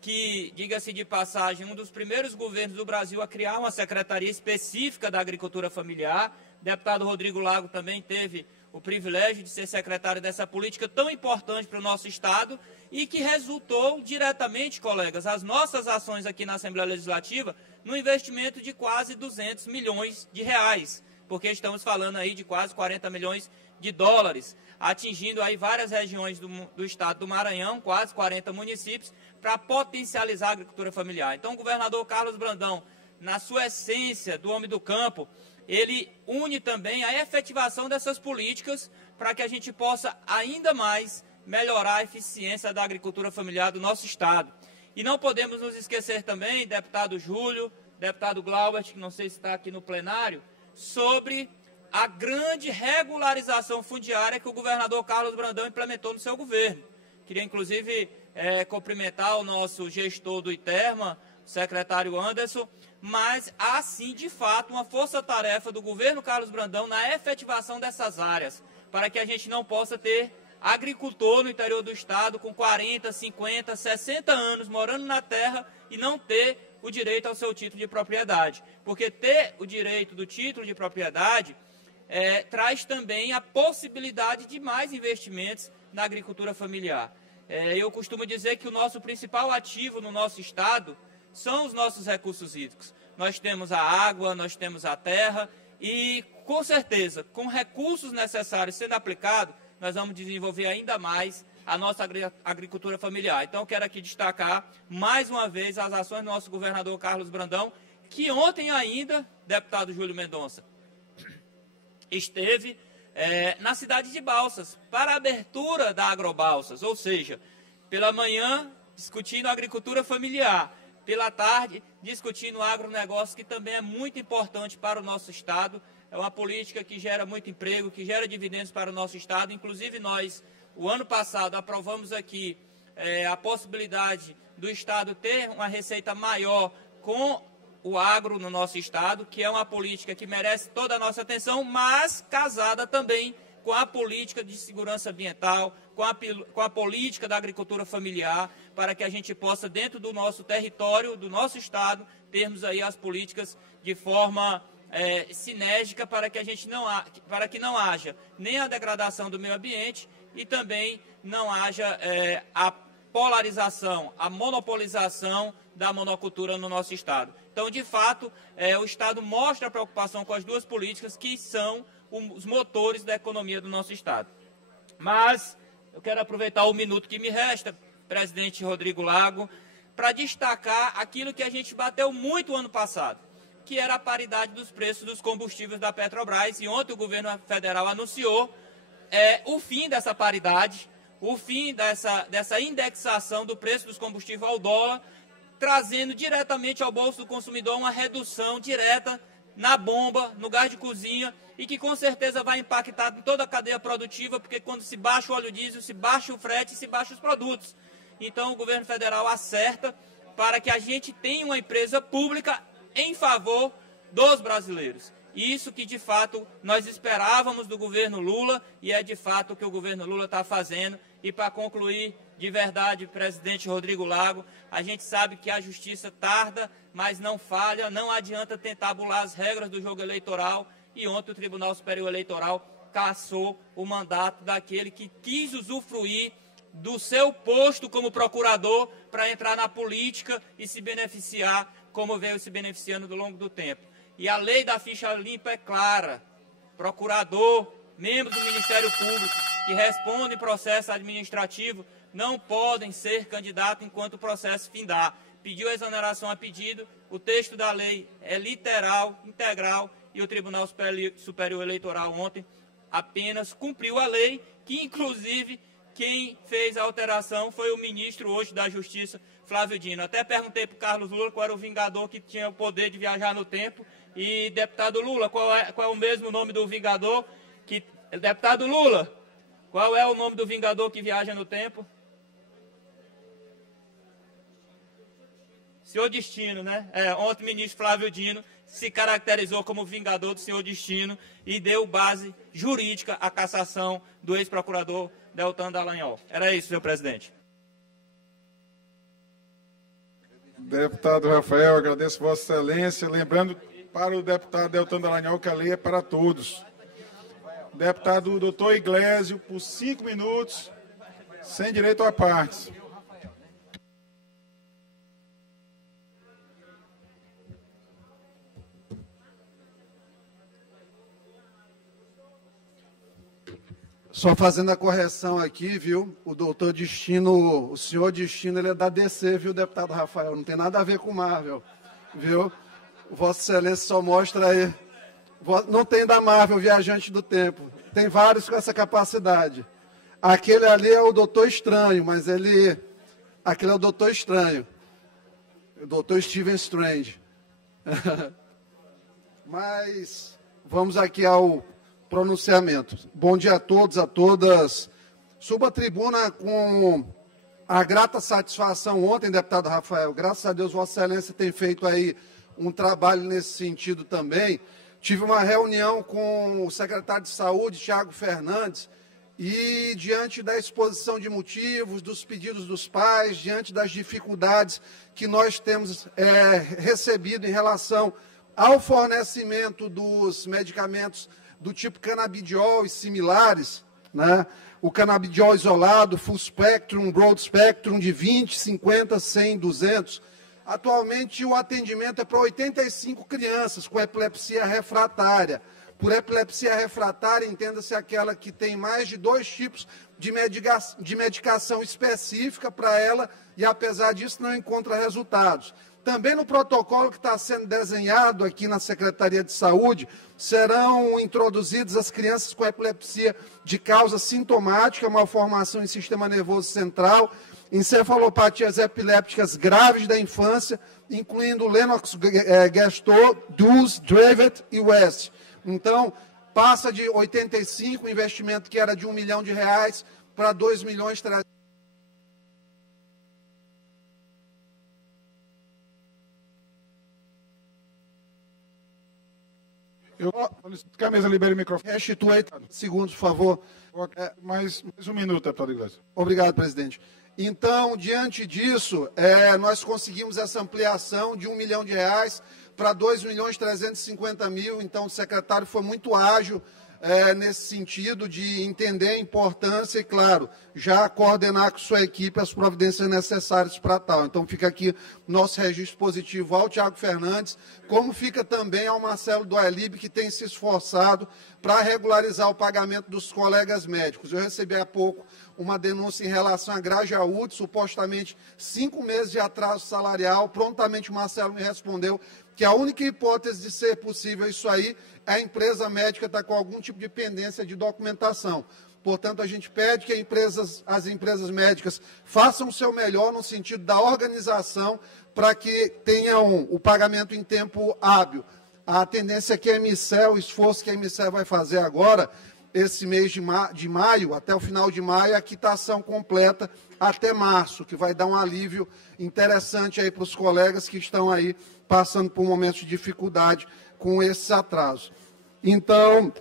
que, diga-se de passagem, um dos primeiros governos do Brasil a criar uma secretaria específica da agricultura familiar. O deputado Rodrigo Lago também teve o privilégio de ser secretário dessa política tão importante para o nosso Estado e que resultou diretamente, colegas, as nossas ações aqui na Assembleia Legislativa, no investimento de quase 200 milhões de reais, porque estamos falando aí de quase 40 milhões de dólares, atingindo aí várias regiões do Estado do Maranhão, quase 40 municípios, para potencializar a agricultura familiar. Então, o governador Carlos Brandão, na sua essência do homem do campo, ele une também a efetivação dessas políticas para que a gente possa ainda mais melhorar a eficiência da agricultura familiar do nosso Estado. E não podemos nos esquecer também, deputado Júlio, deputado Glaubert, que não sei se está aqui no plenário, sobre a grande regularização fundiária que o governador Carlos Brandão implementou no seu governo. Queria, inclusive, cumprimentar o nosso gestor do ITERMA, o secretário Anderson, mas há sim, de fato, uma força-tarefa do governo Carlos Brandão na efetivação dessas áreas, para que a gente não possa ter agricultor no interior do Estado com 40, 50, 60 anos morando na terra e não ter o direito ao seu título de propriedade. Porque ter o direito do título de propriedade traz também a possibilidade de mais investimentos na agricultura familiar. Eu costumo dizer que o nosso principal ativo no nosso Estado são os nossos recursos hídricos. Nós temos a água, nós temos a terra e, com certeza, com recursos necessários sendo aplicados, nós vamos desenvolver ainda mais a nossa agricultura familiar. Então, quero aqui destacar, mais uma vez, as ações do nosso governador Carlos Brandão, que ontem ainda, deputado Júlio Mendonça, esteve na cidade de Balsas, para a abertura da Agrobalsas, ou seja, pela manhã, discutindo a agricultura familiar, pela tarde, discutindo o agronegócio, que também é muito importante para o nosso Estado. É uma política que gera muito emprego, que gera dividendos para o nosso Estado. Inclusive, nós, o ano passado, aprovamos aqui a possibilidade do Estado ter uma receita maior com o agro no nosso Estado, que é uma política que merece toda a nossa atenção, mas casada também com a política de segurança ambiental, com a política da agricultura familiar, para que a gente possa, dentro do nosso território, do nosso Estado, termos aí as políticas de forma sinérgica para que não haja nem a degradação do meio ambiente e também não haja a polarização, a monopolização da monocultura no nosso Estado. Então, de fato, o Estado mostra a preocupação com as duas políticas que são os motores da economia do nosso Estado. Mas eu quero aproveitar o minuto que me resta, presidente Rodrigo Lago, para destacar aquilo que a gente bateu muito ano passado, que era a paridade dos preços dos combustíveis da Petrobras, e ontem o governo federal anunciou o fim dessa paridade, o fim dessa indexação do preço dos combustíveis ao dólar, trazendo diretamente ao bolso do consumidor uma redução direta na bomba, no gás de cozinha, e que com certeza vai impactar em toda a cadeia produtiva, porque quando se baixa o óleo diesel, se baixa o frete, se baixa os produtos. Então o governo federal acerta para que a gente tenha uma empresa pública em favor dos brasileiros. Isso que de fato nós esperávamos do governo Lula e é de fato o que o governo Lula está fazendo. E para concluir, de verdade, presidente Rodrigo Lago, a gente sabe que a justiça tarda, mas não falha, não adianta tentar bular as regras do jogo eleitoral. E ontem o Tribunal Superior Eleitoral cassou o mandato daquele que quis usufruir do seu posto como procurador para entrar na política e se beneficiar como veio se beneficiando ao longo do tempo. E a lei da ficha limpa é clara. Procurador, membros do Ministério Público que respondem processo administrativo não podem ser candidatos enquanto o processo findar. Pediu exoneração a pedido, o texto da lei é literal, integral, e o Tribunal Superior Eleitoral ontem apenas cumpriu a lei, que inclusive quem fez a alteração foi o ministro hoje da Justiça, Flávio Dino. Até perguntei para o Carlos Lula qual era o vingador que tinha o poder de viajar no tempo. E, deputado Lula, qual é o mesmo nome do vingador? Deputado Lula, qual é o nome do vingador que viaja no tempo? Senhor Destino, né? Ontem o ministro Flávio Dino se caracterizou como vingador do senhor Destino e deu base jurídica à cassação do ex-procurador Deltan Dallagnol. Era isso, senhor presidente. Deputado Rafael, agradeço Vossa Excelência. Lembrando para o deputado Deltan Dallagnol que a lei é para todos. Deputado doutor Iglesio, por 5 minutos, sem direito a partes. Só fazendo a correção aqui, viu? O doutor Destino, o senhor Destino, ele é da DC, viu, deputado Rafael? Não tem nada a ver com Marvel, viu? Vossa Excelência só mostra aí. Não tem da Marvel, Viajante do Tempo. Tem vários com essa capacidade. Aquele ali é o Doutor Estranho, mas ele... Aquele é o Doutor Estranho. O Doutor Stephen Strange. Mas vamos aqui ao pronunciamento. Bom dia a todos, a todas. Subo à tribuna com a grata satisfação ontem, deputado Rafael. Graças a Deus, Vossa Excelência tem feito aí um trabalho nesse sentido também. Tive uma reunião com o secretário de Saúde, Tiago Fernandes, e diante da exposição de motivos, dos pedidos dos pais, diante das dificuldades que nós temos recebido em relação ao fornecimento dos medicamentos do tipo canabidiol e similares, né? O canabidiol isolado, full spectrum, broad spectrum, de 20, 50, 100, 200. Atualmente, o atendimento é para 85 crianças com epilepsia refratária. Por epilepsia refratária, entenda-se aquela que tem mais de 2 tipos de medicação específica para ela e, apesar disso, não encontra resultados. Também no protocolo que está sendo desenhado aqui na Secretaria de Saúde, serão introduzidas as crianças com epilepsia de causa sintomática, malformação em sistema nervoso central, encefalopatias epilépticas graves da infância, incluindo Lennox-Gastaut, DUS, Dravet e West. Então, passa de 85, o investimento que era de R$1 milhão para 2 milhões 300. Que a mesa libere o microfone. Restitui 8 segundos, por favor. Mais 1 minuto, deputado Iglesias. Obrigado, presidente. Então, diante disso, nós conseguimos essa ampliação de R$1 milhão para 2.350.000. Então, o secretário foi muito ágil nesse sentido de entender a importância e, claro, já coordenar com sua equipe as providências necessárias para tal. Então, fica aqui nosso registro positivo ao Tiago Fernandes, como fica também ao Marcelo Doelib, que tem se esforçado para regularizar o pagamento dos colegas médicos. Eu recebi há pouco uma denúncia em relação à Grajaúde, supostamente 5 meses de atraso salarial. Prontamente o Marcelo me respondeu que a única hipótese de ser possível isso aí é a empresa médica estar com algum tipo de pendência de documentação. Portanto, a gente pede que as empresas médicas façam o seu melhor no sentido da organização para que tenham o pagamento em tempo hábil. A tendência é que a Emicel, o esforço que a Emicel vai fazer agora, esse mês de maio, até o final de maio, é a quitação completa até março, que vai dar um alívio interessante aí para os colegas que estão aí passando por momentos de dificuldade com esses atrasos. Então,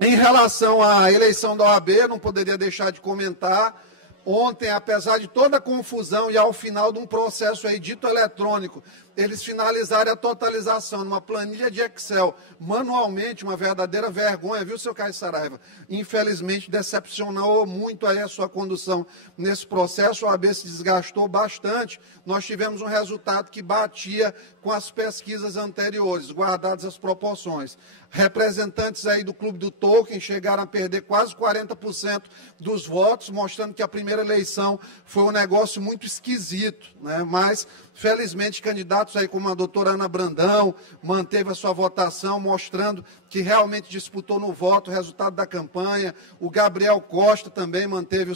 em relação à eleição da OAB, não poderia deixar de comentar. Ontem, apesar de toda a confusão e ao final de um processo aí dito eletrônico, eles finalizaram a totalização numa planilha de Excel, manualmente, uma verdadeira vergonha, viu, seu Caio Saraiva? Infelizmente, decepcionou muito aí a sua condução nesse processo, a OAB se desgastou bastante, nós tivemos um resultado que batia com as pesquisas anteriores, guardadas as proporções. Representantes aí do Clube do Tolkien chegaram a perder quase 40% dos votos, mostrando que a primeira eleição foi um negócio muito esquisito, né? Mas, felizmente, candidatos aí como a doutora Ana Brandão manteve a sua votação, mostrando que realmente disputou no voto o resultado da campanha. O Gabriel Costa também manteve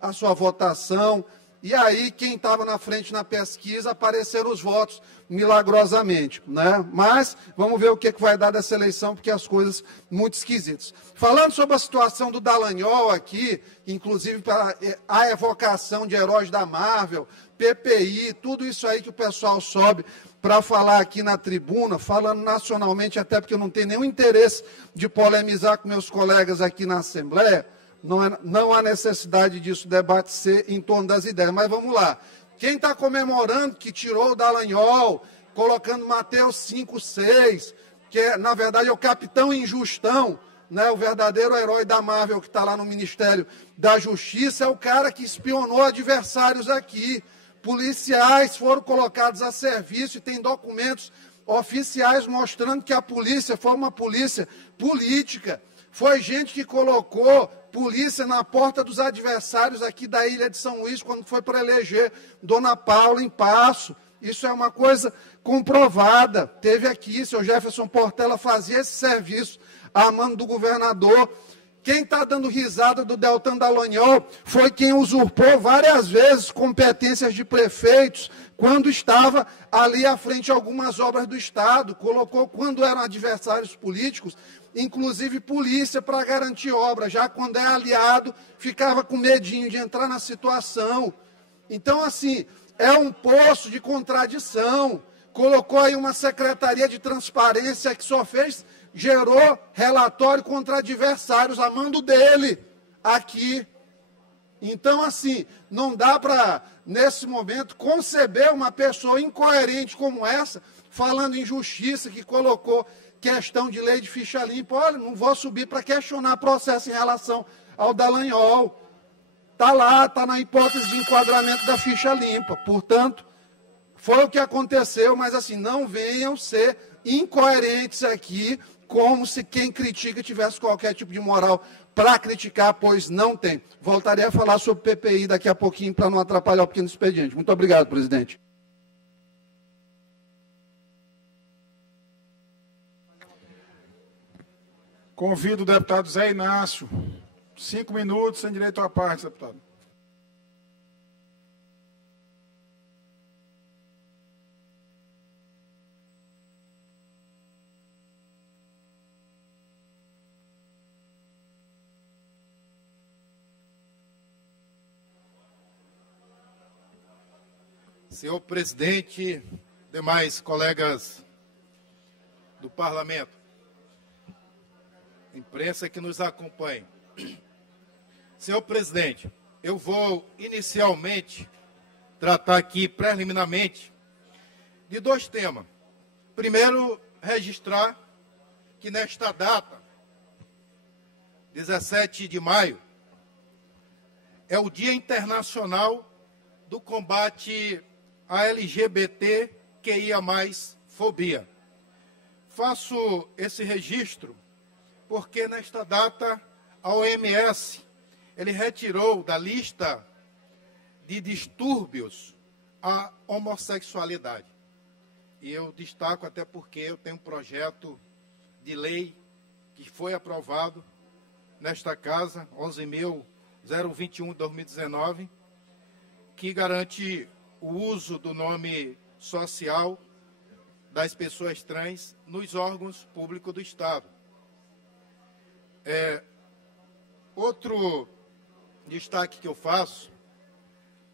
a sua votação. E aí, quem estava na frente na pesquisa, apareceram os votos milagrosamente, né? Mas vamos ver o que vai dar dessa eleição, porque as coisas muito esquisitas. Falando sobre a situação do Dallagnol aqui, inclusive para a evocação de heróis da Marvel, PPI, tudo isso aí que o pessoal sobe para falar aqui na tribuna, falando nacionalmente, até porque eu não tenho nenhum interesse de polemizar com meus colegas aqui na Assembleia. Não há necessidade disso, debate ser em torno das ideias. Mas vamos lá. Quem está comemorando que tirou o Dallagnol, colocando Mateus 5,6, que na verdade é o capitão injustão, né, o verdadeiro herói da Marvel que está lá no Ministério da Justiça, é o cara que espionou adversários aqui. Policiais foram colocados a serviço e tem documentos oficiais mostrando que a polícia foi uma polícia política. Foi gente que colocou polícia na porta dos adversários aqui da Ilha de São Luís, quando foi para eleger Dona Paula em Paço. Isso é uma coisa comprovada. Teve aqui, seu Jefferson Portela fazia esse serviço a mando do governador. Quem está dando risada do Deltan Dallagnol foi quem usurpou várias vezes competências de prefeitos quando estava ali à frente de algumas obras do Estado. Colocou, quando eram adversários políticos, inclusive polícia para garantir obras. Já quando é aliado, ficava com medinho de entrar na situação. Então, assim, é um poço de contradição. Colocou aí uma secretaria de transparência que só gerou relatório contra adversários a mando dele aqui. Então, assim, não dá para, nesse momento, conceber uma pessoa incoerente como essa, falando em justiça, que colocou questão de lei de ficha limpa. Olha, não vou subir para questionar processo em relação ao Dallagnol. Está lá, está na hipótese de enquadramento da ficha limpa. Portanto, foi o que aconteceu, mas assim, não venham ser incoerentes aqui, como se quem critica tivesse qualquer tipo de moral para criticar, pois não tem. Voltarei a falar sobre PPI daqui a pouquinho, para não atrapalhar o pequeno expediente. Muito obrigado, presidente. Convido o deputado Zé Inácio. 5 minutos, sem direito à parte, deputado. Senhor presidente, demais colegas do parlamento, imprensa que nos acompanha. Senhor presidente, eu vou inicialmente tratar aqui preliminarmente de 2 temas. Primeiro, registrar que nesta data, 17 de maio, é o Dia Internacional do Combate à LGBTQIA+fobia. Faço esse registro porque nesta data a OMS ele retirou da lista de distúrbios a homossexualidade. E eu destaco até porque eu tenho um projeto de lei que foi aprovado nesta casa, 11.021 de 2019, que garante o uso do nome social das pessoas trans nos órgãos públicos do Estado. Outro destaque que eu faço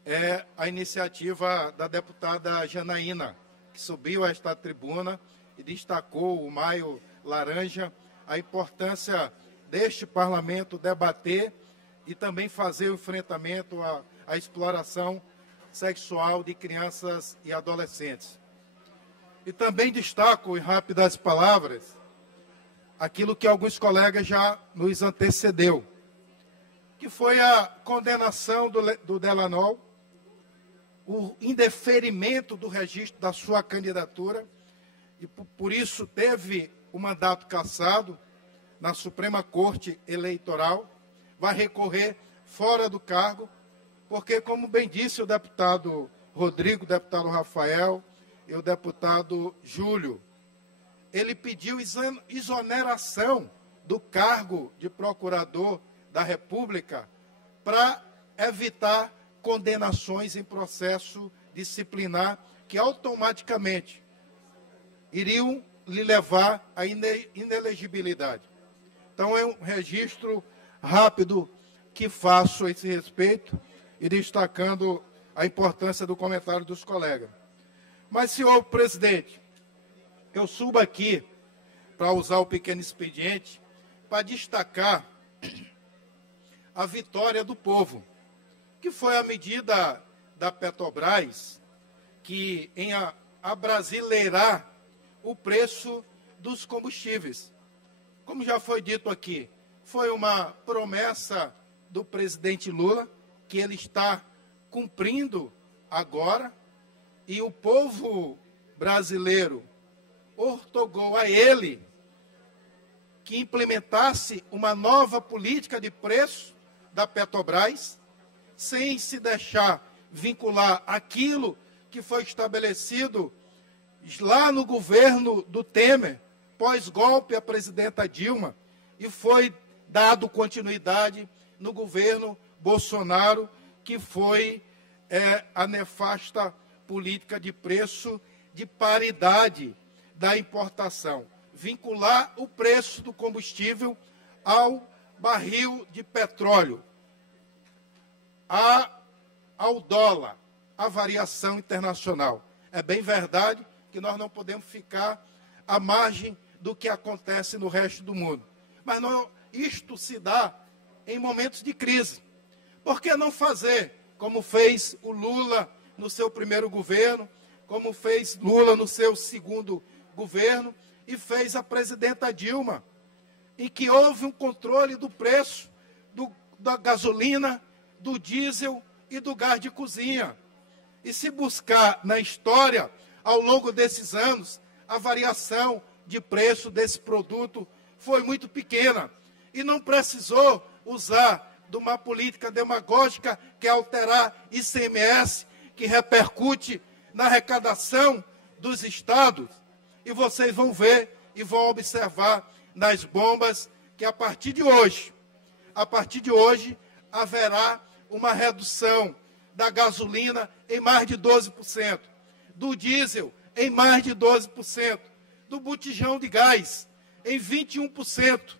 é a iniciativa da deputada Janaína, que subiu a esta tribuna e destacou o Maio Laranja, a importância deste parlamento debater e também fazer o enfrentamento à exploração sexual de crianças e adolescentes. E também destaco, em rápidas palavras, aquilo que alguns colegas já nos antecedeu, que foi a condenação do Dallagnol, o indeferimento do registro da sua candidatura, e por isso teve o mandato cassado na Suprema Corte Eleitoral, vai recorrer fora do cargo, porque, como bem disse o deputado Rodrigo, o deputado Rafael e o deputado Júlio, ele pediu exoneração do cargo de procurador da República para evitar condenações em processo disciplinar que automaticamente iriam lhe levar à inelegibilidade. Então, é um registro rápido que faço a esse respeito e destacando a importância do comentário dos colegas. Mas, senhor presidente, eu subo aqui para usar o pequeno expediente para destacar a vitória do povo, que foi a medida da Petrobras que em abrasileirar o preço dos combustíveis. como já foi dito aqui, foi uma promessa do presidente Lula, que ele está cumprindo agora, e o povo brasileiro ortogou a ele que implementasse uma nova política de preço da Petrobras, sem se deixar vincular aquilo que foi estabelecido lá no governo do Temer, pós-golpe à presidenta Dilma, e foi dado continuidade no governo Bolsonaro, que foi a nefasta política de preço de paridade da importação. Vincular o preço do combustível ao barril de petróleo, ao dólar, à variação internacional. É bem verdade que nós não podemos ficar à margem do que acontece no resto do mundo. Mas isto se dá em momentos de crise. Por que não fazer como fez o Lula no seu primeiro governo, como fez Lula no seu segundo governo e fez a presidenta Dilma, em que houve um controle do preço da gasolina, do diesel e do gás de cozinha. E se buscar na história, ao longo desses anos, a variação de preço desse produto foi muito pequena. E não precisou usar de uma política demagógica que é alterar ICMS, que repercute na arrecadação dos estados. E vocês vão ver e vão observar nas bombas que a partir de hoje, haverá uma redução da gasolina em mais de 12%, do diesel em mais de 12%, do botijão de gás em 21%.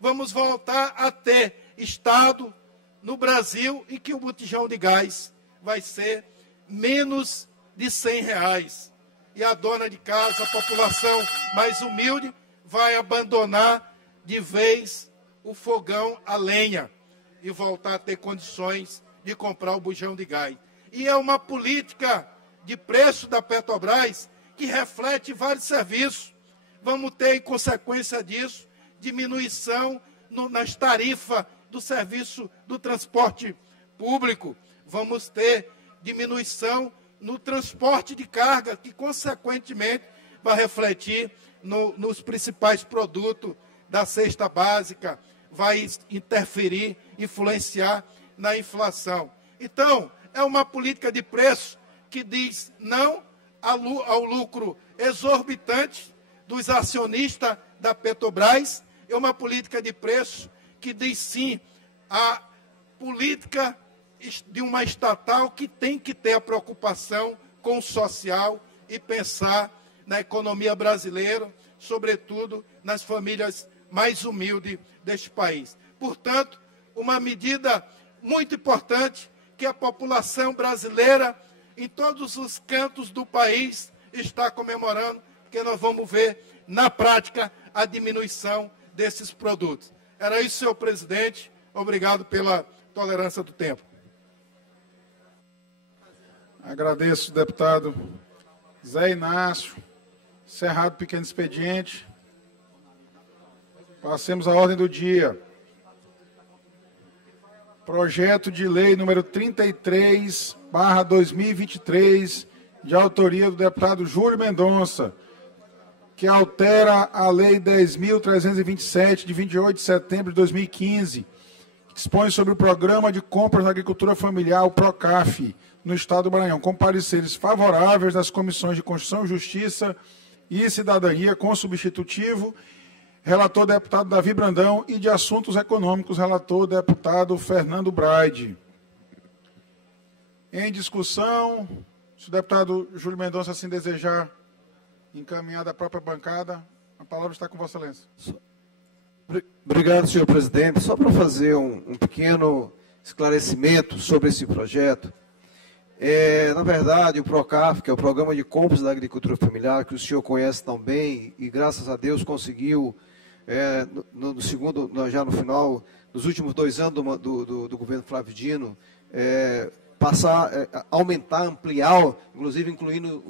Vamos voltar a ter estado no Brasil em que o botijão de gás vai ser menos de R$100. E a dona de casa, a população mais humilde, vai abandonar de vez o fogão a lenha e voltar a ter condições de comprar o bujão de gás. E é uma política de preço da Petrobras que reflete vários serviços. Vamos ter, em consequência disso, diminuição nas tarifas do serviço do transporte público. Vamos ter diminuição no transporte de carga, que, consequentemente, vai refletir nos principais produtos da cesta básica, vai interferir, influenciar na inflação. Então, é uma política de preço que diz não ao lucro exorbitante dos acionistas da Petrobras, é uma política de preço que diz sim à política de uma estatal que tem que ter a preocupação com o social e pensar na economia brasileira, sobretudo nas famílias mais humildes deste país. Portanto, uma medida muito importante que a população brasileira, em todos os cantos do país, está comemorando, porque nós vamos ver, na prática, a diminuição desses produtos. Era isso, senhor presidente. Obrigado pela tolerância do tempo. Agradeço, deputado Zé Inácio. Encerrado o pequeno expediente. Passemos à ordem do dia. Projeto de lei número 33/2023, de autoria do deputado Júlio Mendonça, que altera a Lei 10.327, de 28 de setembro de 2015, que dispõe sobre o Programa de Compras da Agricultura Familiar, o PROCAF, no Estado do Maranhão, com pareceres favoráveis das comissões de Constituição, Justiça e Cidadania, com substitutivo, relator deputado Davi Brandão, e de Assuntos Econômicos, relator deputado Fernando Braide. Em discussão, se o deputado Júlio Mendonça assim desejar encaminhar da própria bancada, a palavra está com Vossa Excelência. Obrigado, senhor presidente. Só para fazer um pequeno esclarecimento sobre esse projeto. Na verdade, o PROCAF, que é o Programa de Compras da Agricultura Familiar, que o senhor conhece tão bem e, graças a Deus, conseguiu, já no final, nos últimos 2 anos do governo Flávio Dino, aumentar, ampliar, inclusive incluindo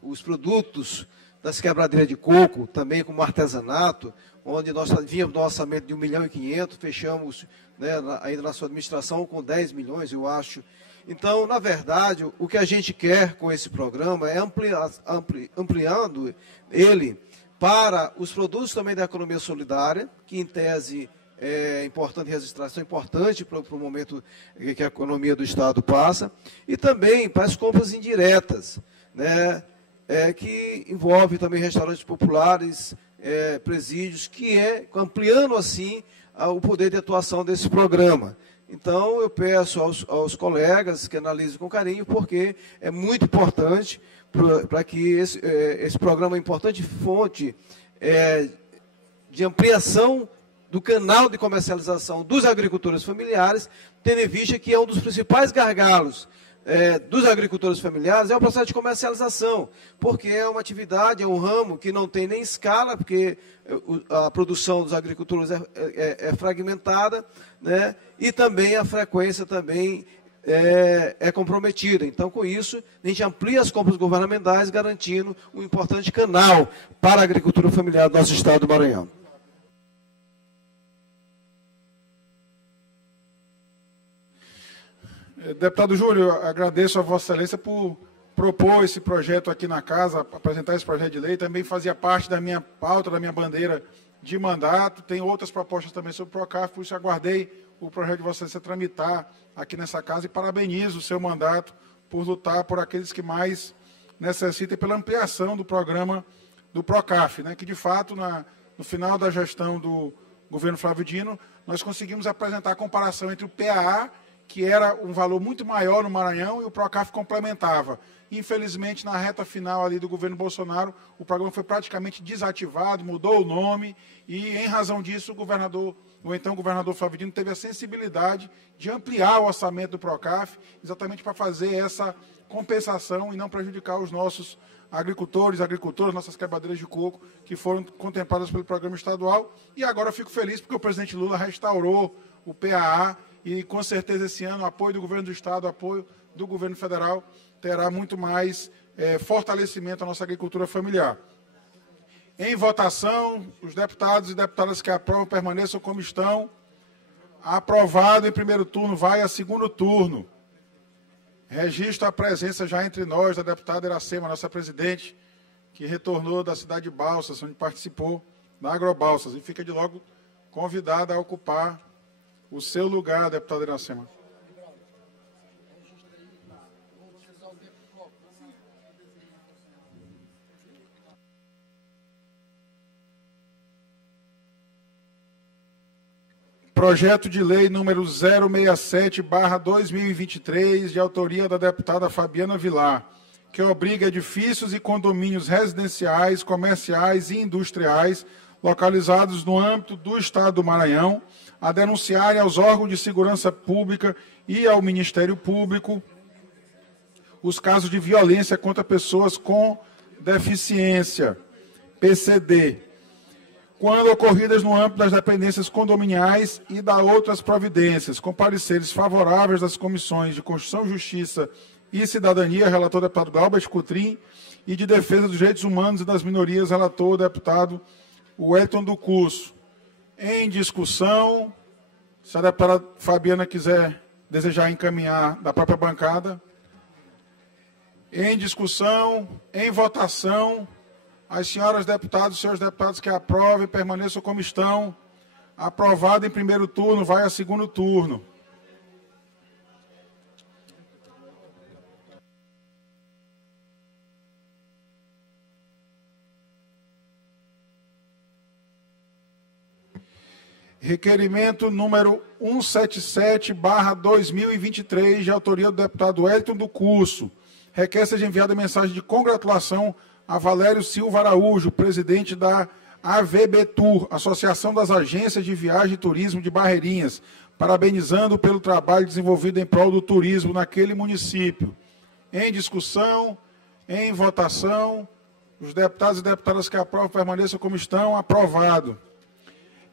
os produtos das quebradeiras de coco, também como artesanato, onde nós vínhamos do orçamento de 1,5 milhão, fechamos, né, ainda na sua administração com 10 milhões, eu acho. Então, na verdade, o que a gente quer com esse programa é ampliando ele para os produtos também da economia solidária, que em tese é importante registrar, são importantes para o momento que a economia do Estado passa, e também para as compras indiretas, né, que envolve também restaurantes populares, presídios, que é ampliando assim o poder de atuação desse programa. Então, eu peço aos colegas que analisem com carinho, porque é muito importante para que esse programa é uma importante fonte de ampliação do canal de comercialização dos agricultores familiares, tendo em vista que é um dos principais gargalos dos agricultores familiares é o processo de comercialização, porque é uma atividade, é um ramo que não tem nem escala, porque a produção dos agricultores é fragmentada, né? E também a frequência também é comprometida. Então, com isso, a gente amplia as compras governamentais, garantindo um importante canal para a agricultura familiar do nosso estado do Maranhão. Deputado Júlio, agradeço a Vossa Excelência por propor esse projeto aqui na casa, apresentar esse projeto de lei. Também fazia parte da minha pauta, da minha bandeira de mandato. Tem outras propostas também sobre o PROCAF, por isso aguardei o projeto de Vossa Excelência tramitar aqui nessa casa e parabenizo o seu mandato por lutar por aqueles que mais necessitam e pela ampliação do programa do PROCAF, né, que de fato, no final da gestão do governo Flávio Dino, nós conseguimos apresentar a comparação entre o PAA, que era um valor muito maior no Maranhão, e o PROCAF complementava. Infelizmente, na reta final ali do governo Bolsonaro, o programa foi praticamente desativado, mudou o nome, e em razão disso, o então governador Flávio Dino teve a sensibilidade de ampliar o orçamento do PROCAF, exatamente para fazer essa compensação e não prejudicar os nossos agricultores, agricultoras, nossas quebradeiras de coco, que foram contempladas pelo programa estadual. E agora eu fico feliz porque o presidente Lula restaurou o PAA, e, com certeza, esse ano, o apoio do governo do Estado, o apoio do governo federal, terá muito mais fortalecimento à nossa agricultura familiar. Em votação, os deputados e deputadas que aprovam permaneçam como estão. Aprovado em primeiro turno, vai a segundo turno. Registro a presença já entre nós da deputada Iracema, nossa presidente, que retornou da cidade de Balsas, onde participou da Agrobalsas, e fica de logo convidada a ocupar o seu lugar, deputada Iracema. Projeto de lei número 067/2023, de autoria da deputada Fabiana Vilar, que obriga edifícios e condomínios residenciais, comerciais e industriais localizados no âmbito do Estado do Maranhão a denunciarem aos órgãos de segurança pública e ao Ministério Público os casos de violência contra pessoas com deficiência, PCD, quando ocorridas no âmbito das dependências condominiais e da outras providências, com pareceres favoráveis das comissões de Constituição, Justiça e Cidadania, relator o deputado Galbert Coutrin, e de Defesa dos Direitos Humanos e das Minorias, relator o deputado Wellington do Curso. Em discussão, se a deputada Fabiana desejar encaminhar da própria bancada. Em discussão, em votação, as senhoras deputadas e senhores deputados que aprovem, permaneçam como estão. Aprovado em primeiro turno, vai a segundo turno. Requerimento número 177/2023, de autoria do deputado Wellington do Curso. Requer seja enviada mensagem de congratulação a Valério Silva Araújo, presidente da AVBTUR, Associação das Agências de Viagem e Turismo de Barreirinhas, parabenizando pelo trabalho desenvolvido em prol do turismo naquele município. Em discussão, em votação, os deputados e deputadas que aprovam permaneçam como estão. Aprovado.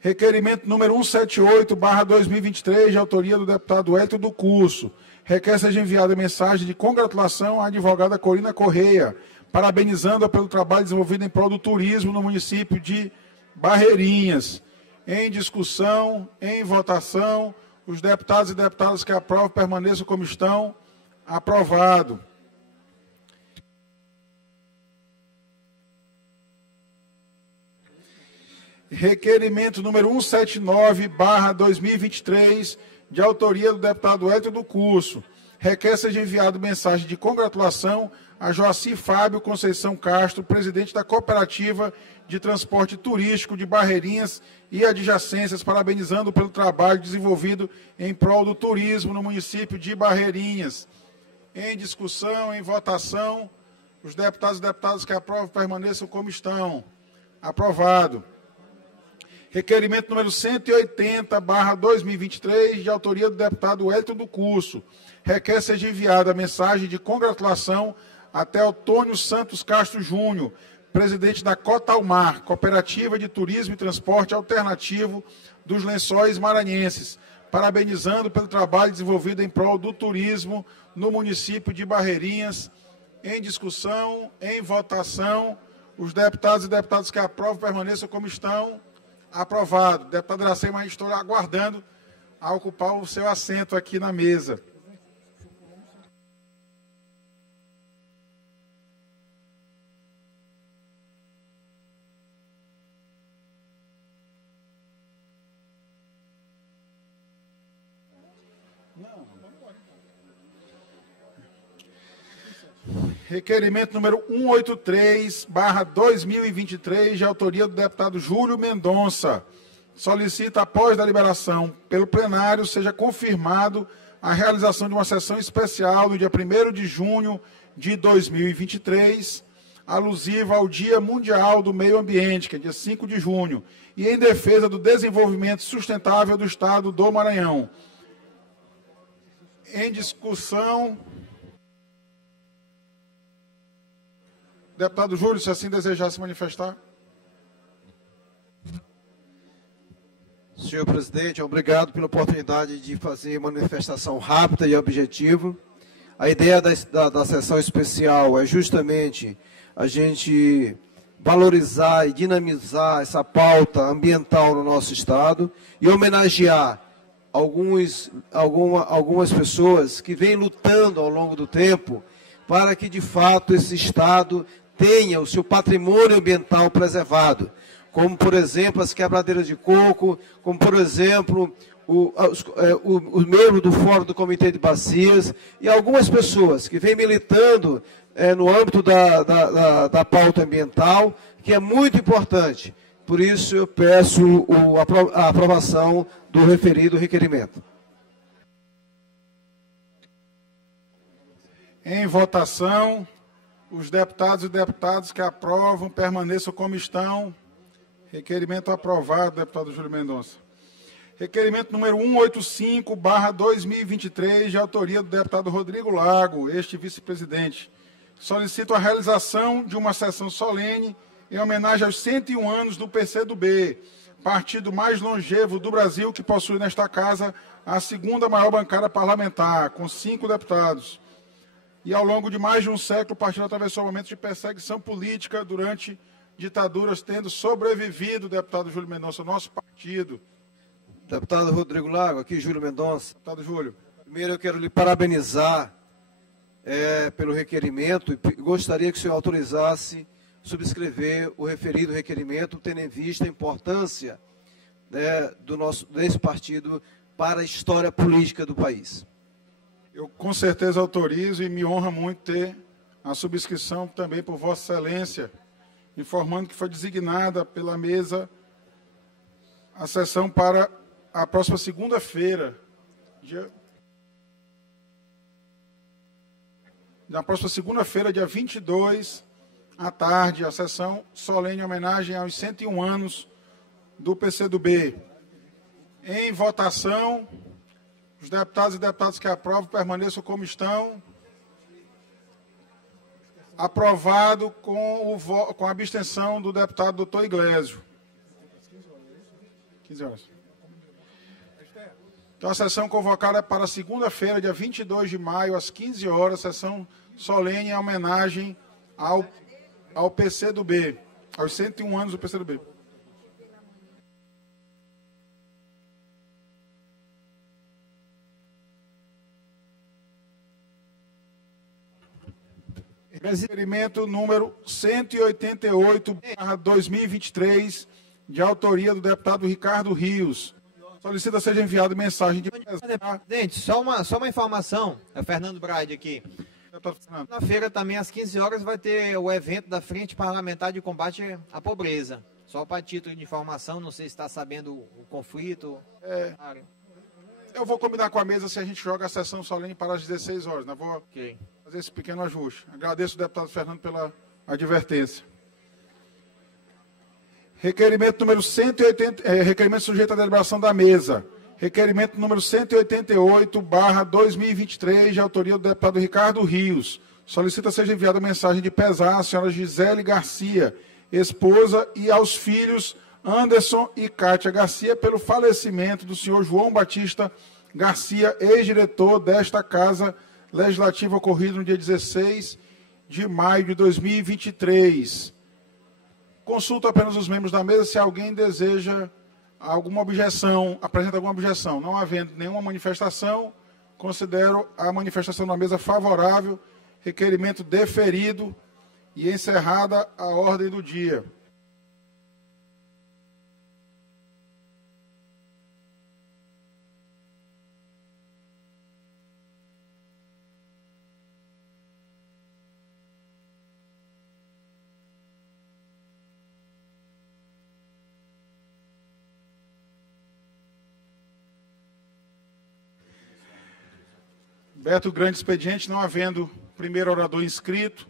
Requerimento número 178/2023, de autoria do deputado Wellington do Curso. Requer seja enviada mensagem de congratulação à advogada Corina Correia, parabenizando-a pelo trabalho desenvolvido em prol do turismo no município de Barreirinhas. Em discussão, em votação, os deputados e deputadas que aprovam permaneçam como estão. Aprovado. Requerimento número 179/2023, de autoria do deputado Héctor do Curso. Requer seja enviado mensagem de congratulação a Joaci Fábio Conceição Castro, presidente da Cooperativa de Transporte Turístico de Barreirinhas e adjacências, parabenizando pelo trabalho desenvolvido em prol do turismo no município de Barreirinhas. Em discussão, em votação, os deputados e deputadas que aprovam permaneçam como estão. Aprovado. Requerimento número 180/2023, de autoria do deputado Hélio do Curso. Requer seja enviada a mensagem de congratulação até Antônio Santos Castro Júnior, presidente da Cotalmar, Cooperativa de Turismo e Transporte Alternativo dos Lençóis Maranhenses, parabenizando pelo trabalho desenvolvido em prol do turismo no município de Barreirinhas. Em discussão, em votação, os deputados e deputadas que aprovam permaneçam como estão. Aprovado. Deputado Iracema, estou aguardando a ocupar o seu assento aqui na mesa. Requerimento número 183/2023, de autoria do deputado Júlio Mendonça. Solicita, após a deliberação pelo plenário, seja confirmado a realização de uma sessão especial no dia 1º de junho de 2023, alusiva ao Dia Mundial do Meio Ambiente, que é dia 5 de junho, e em defesa do desenvolvimento sustentável do Estado do Maranhão. Em discussão... Deputado Júlio, se assim desejar se manifestar. Senhor presidente, obrigado pela oportunidade de fazer manifestação rápida e objetiva. A ideia da sessão especial é justamente a gente valorizar e dinamizar essa pauta ambiental no nosso Estado e homenagear algumas pessoas que vêm lutando ao longo do tempo para que, de fato, esse Estado tenha o seu patrimônio ambiental preservado, como, por exemplo, as quebradeiras de coco, como, por exemplo, o membro do Fórum do Comitê de Bacias e algumas pessoas que vêm militando no âmbito da pauta ambiental, que é muito importante. Por isso, eu peço a aprovação do referido requerimento. Em votação, os deputados e deputadas que aprovam permaneçam como estão. Requerimento aprovado, deputado Júlio Mendonça. Requerimento número 185/2023, de autoria do deputado Rodrigo Lago, este vice-presidente. Solicito a realização de uma sessão solene em homenagem aos 101 anos do PCdoB, partido mais longevo do Brasil, que possui nesta casa a segunda maior bancada parlamentar, com 5 deputados. E ao longo de mais de um século, o partido atravessou momentos de perseguição política durante ditaduras, tendo sobrevivido, deputado Júlio Mendonça, nosso partido. Deputado Rodrigo Lago, aqui Júlio Mendonça. Deputado Júlio. Primeiro eu quero lhe parabenizar pelo requerimento e gostaria que o senhor autorizasse subscrever o referido requerimento, tendo em vista a importância desse partido para a história política do país. Eu com certeza autorizo e me honra muito ter a subscrição também por Vossa Excelência, informando que foi designada pela mesa a sessão para a próxima segunda-feira, na próxima segunda-feira, dia 22, à tarde, a sessão solene em homenagem aos 101 anos do PCdoB. Em votação, os deputados e deputadas que aprovam permaneçam como estão. Aprovado com a abstenção do deputado doutor Iglesio. 15 horas. Então, a sessão convocada para segunda-feira, dia 22 de maio, às 15 horas, sessão solene em homenagem ao PCdoB, aos 101 anos do PCdoB. Requerimento número 188/2023, de autoria do deputado Ricardo Rios. Solicita seja enviada mensagem de... Presidente, só uma informação, é o Fernando Brade aqui. Na feira também, às 15 horas, vai ter o evento da Frente Parlamentar de Combate à Pobreza. Só para título de informação, não sei se está sabendo o conflito. Eu vou combinar com a mesa se a gente joga a sessão solene para as 16 horas, né? Vou fazer esse pequeno ajuste. Agradeço ao deputado Fernando pela advertência. Requerimento número 180, requerimento sujeito à deliberação da mesa. Requerimento número 188/2023, de autoria do deputado Ricardo Rios. Solicita seja enviada mensagem de pesar à senhora Gisele Garcia, esposa, e aos filhos Anderson e Kátia Garcia, pelo falecimento do senhor João Batista Garcia, ex-diretor desta Casa Legislativa, ocorrido no dia 16 de maio de 2023. Consulto apenas os membros da mesa se alguém deseja alguma objeção, apresenta alguma objeção. Não havendo nenhuma manifestação, considero a manifestação da mesa favorável, requerimento deferido e encerrada a ordem do dia. Aberto o grande expediente, não havendo primeiro orador inscrito,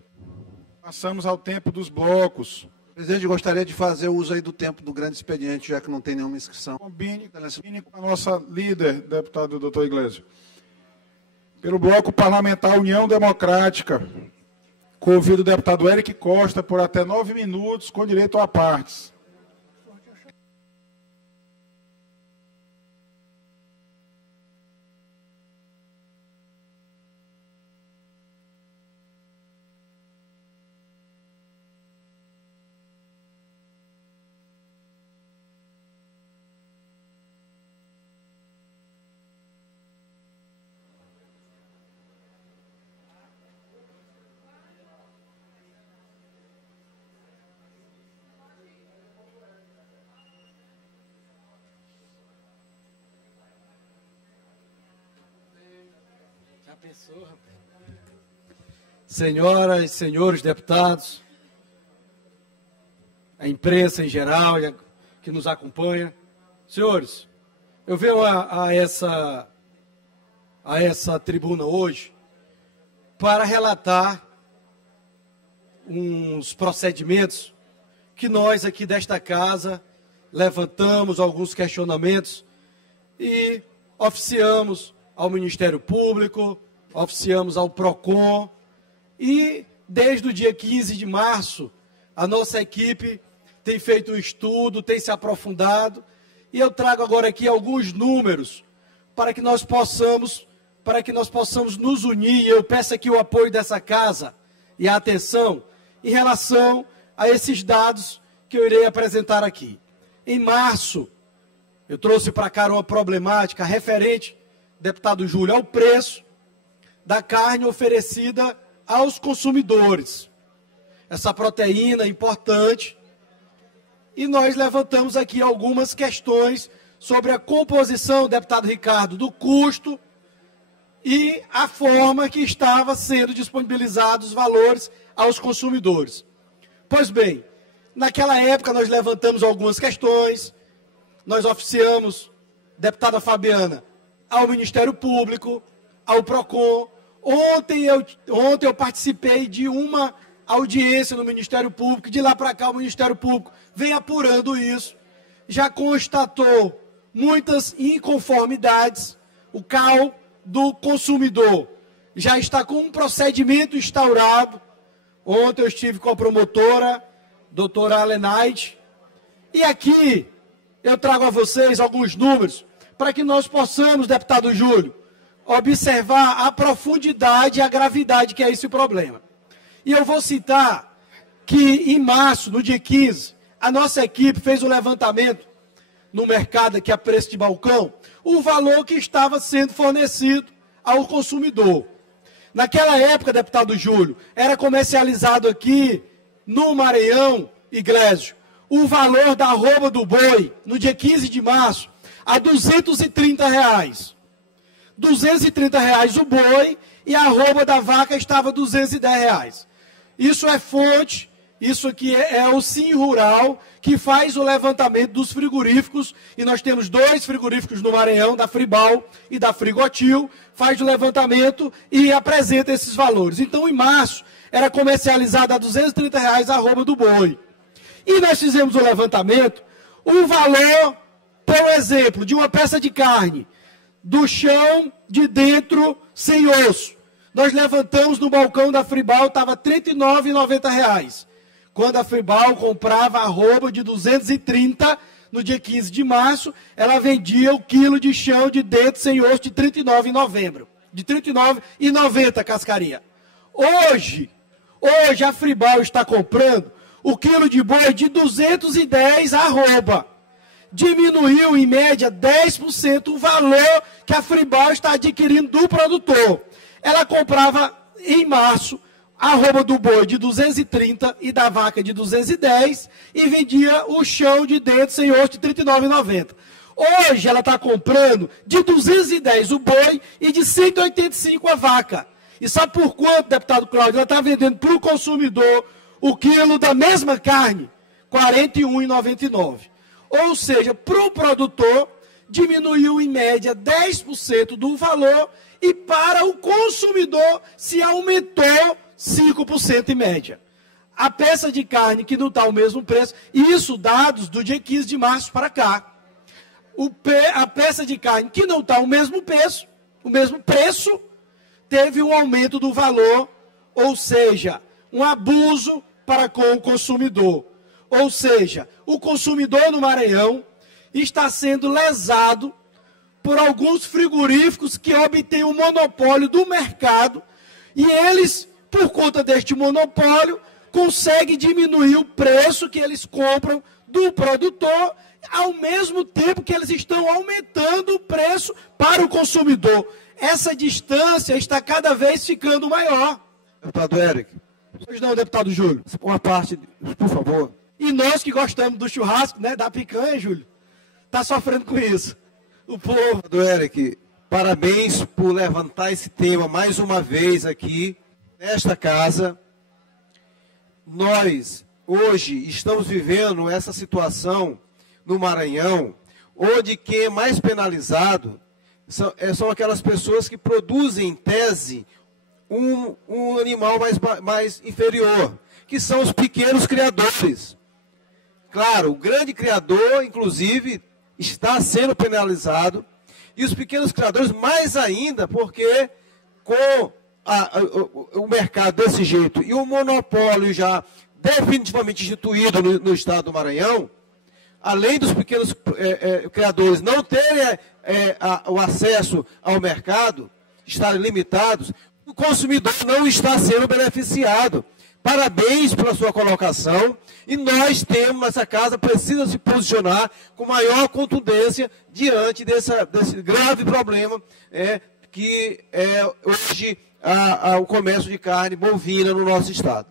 passamos ao tempo dos blocos. Presidente, gostaria de fazer uso aí do tempo do grande expediente, já que não tem nenhuma inscrição. Combine com a nossa líder, deputado doutor Iglesias. Pelo bloco parlamentar União Democrática, convido o deputado Eric Costa por até 9 minutos, com direito a partes. Senhoras e senhores deputados, a imprensa em geral que nos acompanha. Senhores, eu venho a essa tribuna hoje para relatar uns procedimentos que nós aqui desta casa levantamos, alguns questionamentos e oficiamos ao Ministério Público, oficiamos ao PROCON e desde o dia 15 de março a nossa equipe tem feito um estudo, tem se aprofundado e eu trago agora aqui alguns números para que nós possamos nos unir. Eu peço aqui o apoio dessa casa e a atenção em relação a esses dados que eu irei apresentar aqui. Em março, eu trouxe para cá uma problemática referente, deputado Júlio, ao preço da carne oferecida aos consumidores. Essa proteína importante. E nós levantamos aqui algumas questões sobre a composição, deputado Ricardo, do custo e a forma que estava sendo disponibilizados os valores aos consumidores. Pois bem, naquela época nós levantamos algumas questões, nós oficiamos, deputada Fabiana, ao Ministério Público, ao PROCON. Ontem eu participei de uma audiência no Ministério Público, de lá para cá o Ministério Público vem apurando isso, já constatou muitas inconformidades, o CAL do consumidor já está com um procedimento instaurado. Ontem eu estive com a promotora, doutora Alenaide, e aqui eu trago a vocês alguns números para que nós possamos, deputado Júlio, observar a profundidade e a gravidade que é esse problema. E eu vou citar que em março, no dia 15, a nossa equipe fez um levantamento no mercado aqui a preço de balcão, o valor que estava sendo fornecido ao consumidor. Naquela época, deputado Júlio, era comercializado aqui no Maranhão, Iglesio, o valor da arroba do boi, no dia 15 de março, a R$ 230. R$ 230 o boi e a arroba da vaca estava R$ 210. Isso é fonte, isso aqui é o Sim Rural, que faz o levantamento dos frigoríficos, e nós temos 2 frigoríficos no Maranhão, da Fribal e da Frigotil, faz o levantamento e apresenta esses valores. Então, em março, era comercializado a R$ 230 a arroba do boi. E nós fizemos o levantamento, o valor, por exemplo, de uma peça de carne, do chão de dentro, sem osso. Nós levantamos no balcão da Fribal, estava R$ 39,90. Quando a Fribal comprava arroba de 230, no dia 15 de março, ela vendia o quilo de chão de dentro sem osso de R$ 39,90. De R$ 39,90, cascaria. Hoje a Fribal está comprando o quilo de boi de 210 arroba. Diminuiu em média 10% o valor que a Fribal está adquirindo do produtor. Ela comprava em março a arroba do boi de 230 e da vaca de 210 e vendia o chão de dentro sem osso de R$ 39,90. Hoje ela está comprando de 210 o boi e de 185 a vaca. E sabe por quanto, deputado Cláudio? Ela está vendendo para o consumidor o quilo da mesma carne, R$ 41,99. Ou seja, para o produtor, diminuiu em média 10% do valor e para o consumidor se aumentou 5% em média. A peça de carne que não está ao mesmo preço, isso dados do dia 15 de março para cá. A peça de carne que não está ao mesmo preço, teve um aumento do valor, ou seja, um abuso para com o consumidor. Ou seja, o consumidor no Maranhão está sendo lesado por alguns frigoríficos que obtêm o monopólio do mercado e eles, por conta deste monopólio, conseguem diminuir o preço que eles compram do produtor, ao mesmo tempo que eles estão aumentando o preço para o consumidor. Essa distância está cada vez ficando maior. Deputado Érico. Pois não, deputado Júlio. Uma parte, por favor. E nós que gostamos do churrasco, né, da picanha, Júlio, está sofrendo com isso. O povo. Deputado Érico, parabéns por levantar esse tema mais uma vez aqui, nesta casa. Nós, hoje, estamos vivendo essa situação no Maranhão, onde quem é mais penalizado são aquelas pessoas que produzem, em tese, um animal mais inferior, que são os pequenos criadores. Claro, o grande criador, inclusive, está sendo penalizado, e os pequenos criadores mais ainda, porque com o mercado desse jeito e o monopólio já definitivamente instituído no estado do Maranhão, além dos pequenos criadores não terem o acesso ao mercado, estarem limitados, o consumidor não está sendo beneficiado. Parabéns pela sua colocação, e nós temos, essa casa precisa se posicionar com maior contundência diante desse grave problema que é hoje o comércio de carne bovina no nosso estado.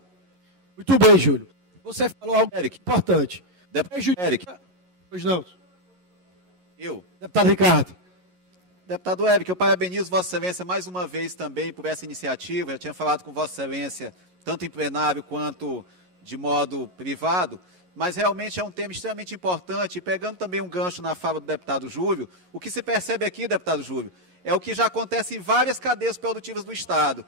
Muito bem, Júlio. Você falou algo importante. Deputado Érico. Pois não. Deputado Ricardo. Deputado Érico, eu parabenizo Vossa Excelência mais uma vez também por essa iniciativa. Eu tinha falado com Vossa Excelência, tanto em plenário quanto de modo privado, mas realmente é um tema extremamente importante. E pegando também um gancho na fala do deputado Júlio, o que se percebe aqui, deputado Júlio, é o que já acontece em várias cadeias produtivas do Estado,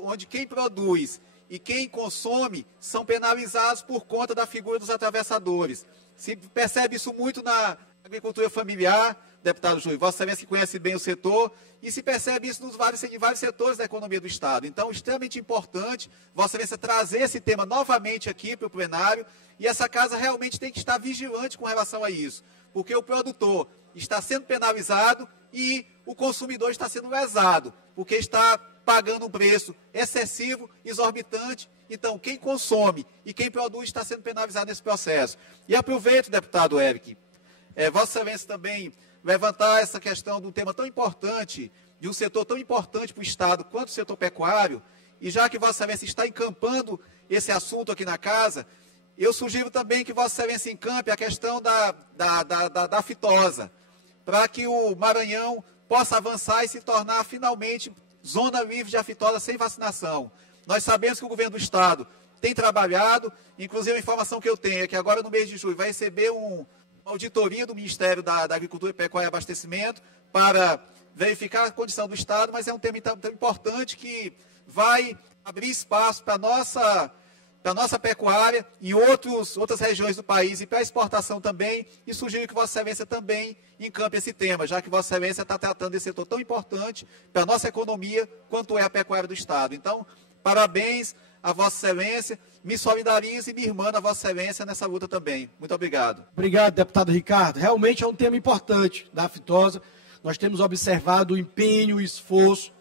onde quem produz e quem consome são penalizados por conta da figura dos atravessadores. Se percebe isso muito na agricultura familiar, deputado Júlio, Vossa Excelência que conhece bem o setor, e se percebe isso em vários setores da economia do Estado. Então, extremamente importante Vossa Excelência trazer esse tema novamente aqui para o plenário, e essa casa realmente tem que estar vigilante com relação a isso, porque o produtor está sendo penalizado e o consumidor está sendo lesado, porque está pagando um preço excessivo, exorbitante. Então, quem consome e quem produz está sendo penalizado nesse processo. E aproveito, deputado Érico, Vossa Excelência também levantar essa questão de um tema tão importante, de um setor tão importante para o Estado quanto o setor pecuário, e já que Vossa Excelência está encampando esse assunto aqui na casa, eu sugiro também que Vossa Excelência encampe a questão da aftosa, para que o Maranhão possa avançar e se tornar finalmente zona livre de aftosa sem vacinação. Nós sabemos que o governo do Estado tem trabalhado, inclusive a informação que eu tenho é que agora no mês de julho vai receber uma auditoria do Ministério da Agricultura, Pecuária e Abastecimento para verificar a condição do Estado, mas é um tema tão importante que vai abrir espaço para a nossa pecuária em outras regiões do país e para a exportação também, e sugiro que Vossa Excelência também encampe esse tema, já que Vossa Excelência está tratando desse setor tão importante para a nossa economia, quanto é a pecuária do Estado. Então, parabéns a Vossa Excelência, me solidarizo e me irmã a Vossa Excelência nessa luta também. Muito obrigado. Obrigado, deputado Ricardo. Realmente é um tema importante da aftosa. Nós temos observado o empenho e esforço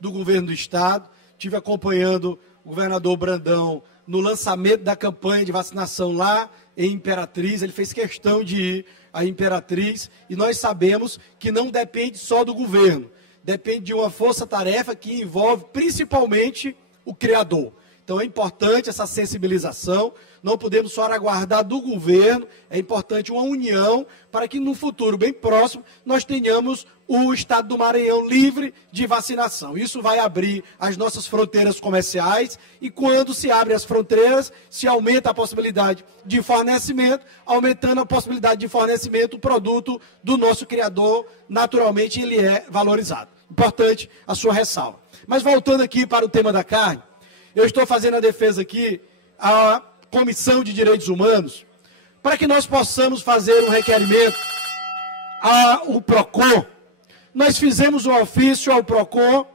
do governo do Estado. Estive acompanhando o governador Brandão no lançamento da campanha de vacinação lá em Imperatriz. Ele fez questão de ir à Imperatriz e nós sabemos que não depende só do governo. Depende de uma força-tarefa que envolve principalmente o criador. Então é importante essa sensibilização, não podemos só aguardar do governo, é importante uma união para que no futuro bem próximo nós tenhamos o estado do Maranhão livre de vacinação. Isso vai abrir as nossas fronteiras comerciais e quando se abre as fronteiras, se aumenta a possibilidade de fornecimento, aumentando a possibilidade de fornecimento, o produto do nosso criador, naturalmente ele é valorizado. Importante a sua ressalva. Mas voltando aqui para o tema da carne, eu estou fazendo a defesa aqui à Comissão de Direitos Humanos para que nós possamos fazer um requerimento ao PROCON. Nós fizemos um ofício ao PROCON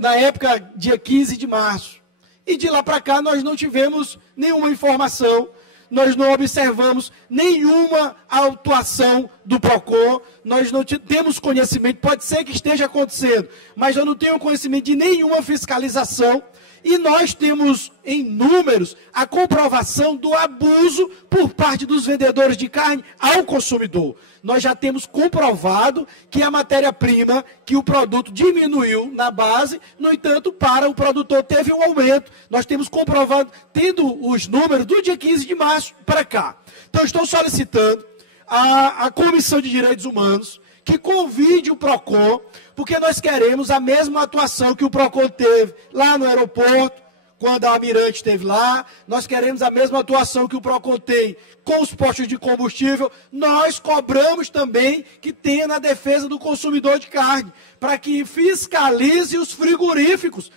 na época, dia 15 de março. E de lá para cá nós não tivemos nenhuma informação, nós não observamos nenhuma atuação do PROCON, nós não temos conhecimento, pode ser que esteja acontecendo, mas eu não tenho conhecimento de nenhuma fiscalização e nós temos em números a comprovação do abuso por parte dos vendedores de carne ao consumidor. Nós já temos comprovado que a matéria-prima, que o produto diminuiu na base, no entanto, para o produtor teve um aumento. Nós temos comprovado, tendo os números do dia 15 de março para cá. Então, estou solicitando à Comissão de Direitos Humanos que convide o PROCON, porque nós queremos a mesma atuação que o PROCON teve lá no aeroporto, quando a Almirante esteve lá, nós queremos a mesma atuação que o PROCON tem com os postos de combustível, nós cobramos também que tenha na defesa do consumidor de carne, para que fiscalize os frigoríficos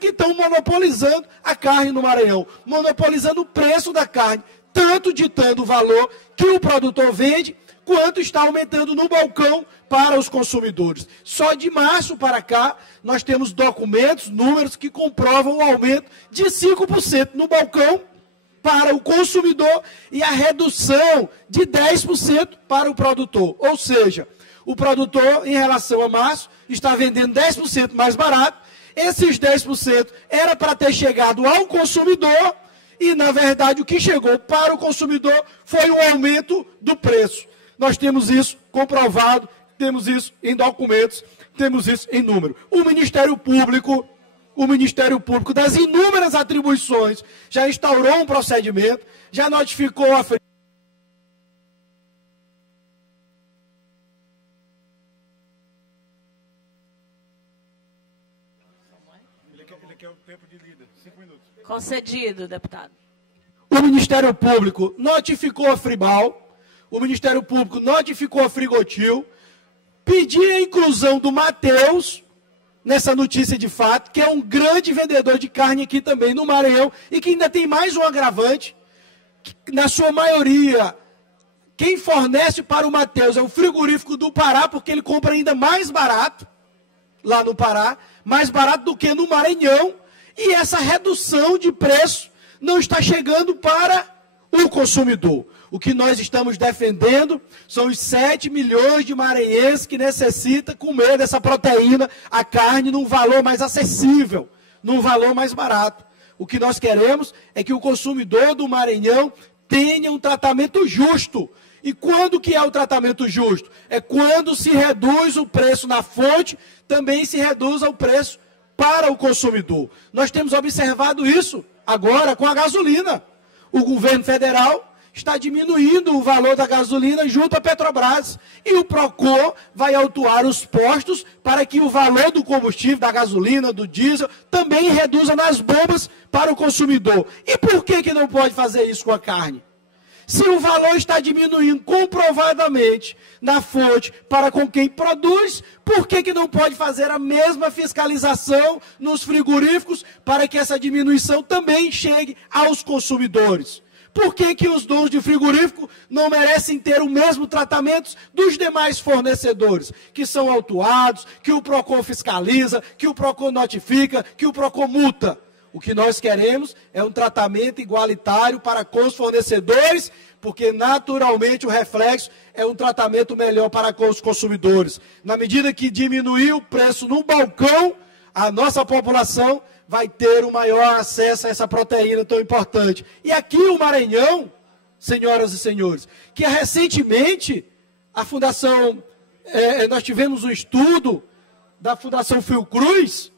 que estão monopolizando a carne no Maranhão, monopolizando o preço da carne, tanto ditando o valor que o produtor vende, quanto está aumentando no balcão para os consumidores. Só de março para cá, nós temos documentos, números que comprovam o aumento de 5% no balcão para o consumidor e a redução de 10% para o produtor. Ou seja, o produtor, em relação a março, está vendendo 10% mais barato. Esses 10% era para ter chegado ao consumidor e, na verdade, o que chegou para o consumidor foi o aumento do preço. Nós temos isso comprovado, temos isso em documentos, temos isso em número. O Ministério Público, das inúmeras atribuições, já instaurou um procedimento, já notificou a Ele quer o tempo de líder, 5 minutos. Concedido, deputado. O Ministério Público notificou a Fribal, o Ministério Público notificou a Frigotil, pediu a inclusão do Matheus nessa notícia de fato, que é um grande vendedor de carne aqui também no Maranhão, e que ainda tem mais um agravante, que, na sua maioria, quem fornece para o Matheus é o frigorífico do Pará, porque ele compra ainda mais barato, lá no Pará, mais barato do que no Maranhão, e essa redução de preço não está chegando para o consumidor. O que nós estamos defendendo são os 7 milhões de maranhenses que necessitam comer dessa proteína, a carne, num valor mais acessível, num valor mais barato. O que nós queremos é que o consumidor do Maranhão tenha um tratamento justo E quando que é o tratamento justo? É quando se reduz o preço na fonte, também se reduz o preço para o consumidor. Nós temos observado isso agora com a gasolina. O governo federal está diminuindo o valor da gasolina junto à Petrobras. E o PROCON vai autuar os postos para que o valor do combustível, da gasolina, do diesel, também reduza nas bombas para o consumidor. E por que não pode fazer isso com a carne? Se o valor está diminuindo comprovadamente na fonte para com quem produz, por que não pode fazer a mesma fiscalização nos frigoríficos para que essa diminuição também chegue aos consumidores? Por que os donos de frigorífico não merecem ter o mesmo tratamento dos demais fornecedores, que são autuados, que o PROCON fiscaliza, que o PROCON notifica, que o PROCON multa? O que nós queremos é um tratamento igualitário para com os fornecedores, porque naturalmente o reflexo é um tratamento melhor para com os consumidores. Na medida que diminuir o preço no balcão, a nossa população vai ter um maior acesso a essa proteína tão importante. E aqui o Maranhão, senhoras e senhores, que recentemente a Fundação, nós tivemos um estudo da Fundação Fiocruz,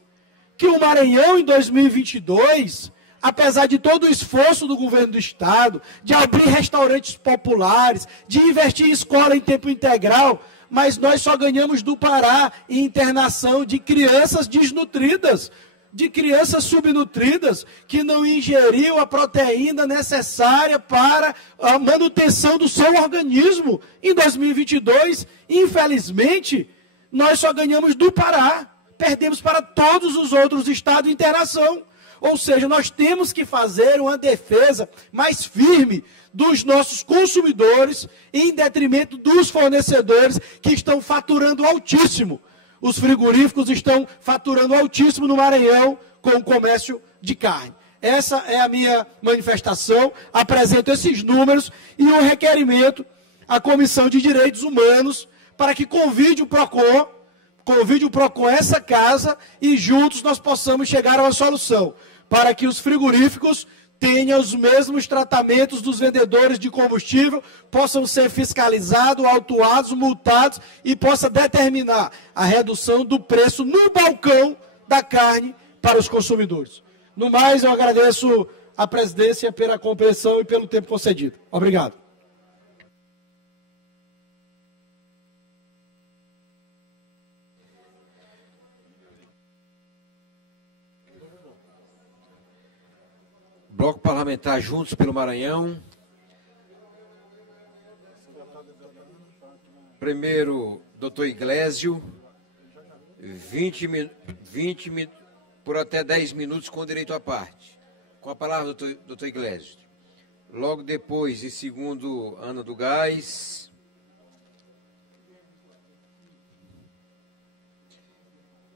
que o Maranhão em 2022, apesar de todo o esforço do governo do estado, de abrir restaurantes populares, de investir em escola em tempo integral, mas nós só ganhamos do Pará em internação de crianças desnutridas, de crianças subnutridas, que não ingeriam a proteína necessária para a manutenção do seu organismo. Em 2022, infelizmente, nós só ganhamos do Pará, perdemos para todos os outros estados de internação. Ou seja, nós temos que fazer uma defesa mais firme dos nossos consumidores, em detrimento dos fornecedores que estão faturando altíssimo. Os frigoríficos estão faturando altíssimo no Maranhão com o comércio de carne. Essa é a minha manifestação, apresento esses números e um requerimento à Comissão de Direitos Humanos para que convide o PROCON a essa casa e juntos nós possamos chegar a uma solução, para que os frigoríficos tenham os mesmos tratamentos dos vendedores de combustível, possam ser fiscalizados, autuados, multados e possa determinar a redução do preço no balcão da carne para os consumidores. No mais, eu agradeço a presidência pela compreensão e pelo tempo concedido. Obrigado. Bloco Parlamentar Juntos pelo Maranhão. Primeiro, doutor Iglesio, 20 por até 10 minutos com direito à parte. Com a palavra, doutor Iglesio. Logo depois, em segundo, Ana do Gás.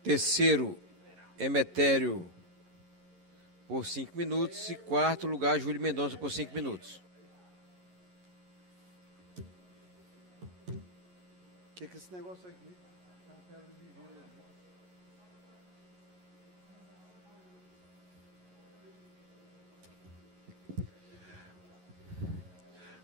Terceiro, Emetério, por 5 minutos, e quarto lugar, Júlio Mendonça, por 5 minutos. Que é esse negócio aqui?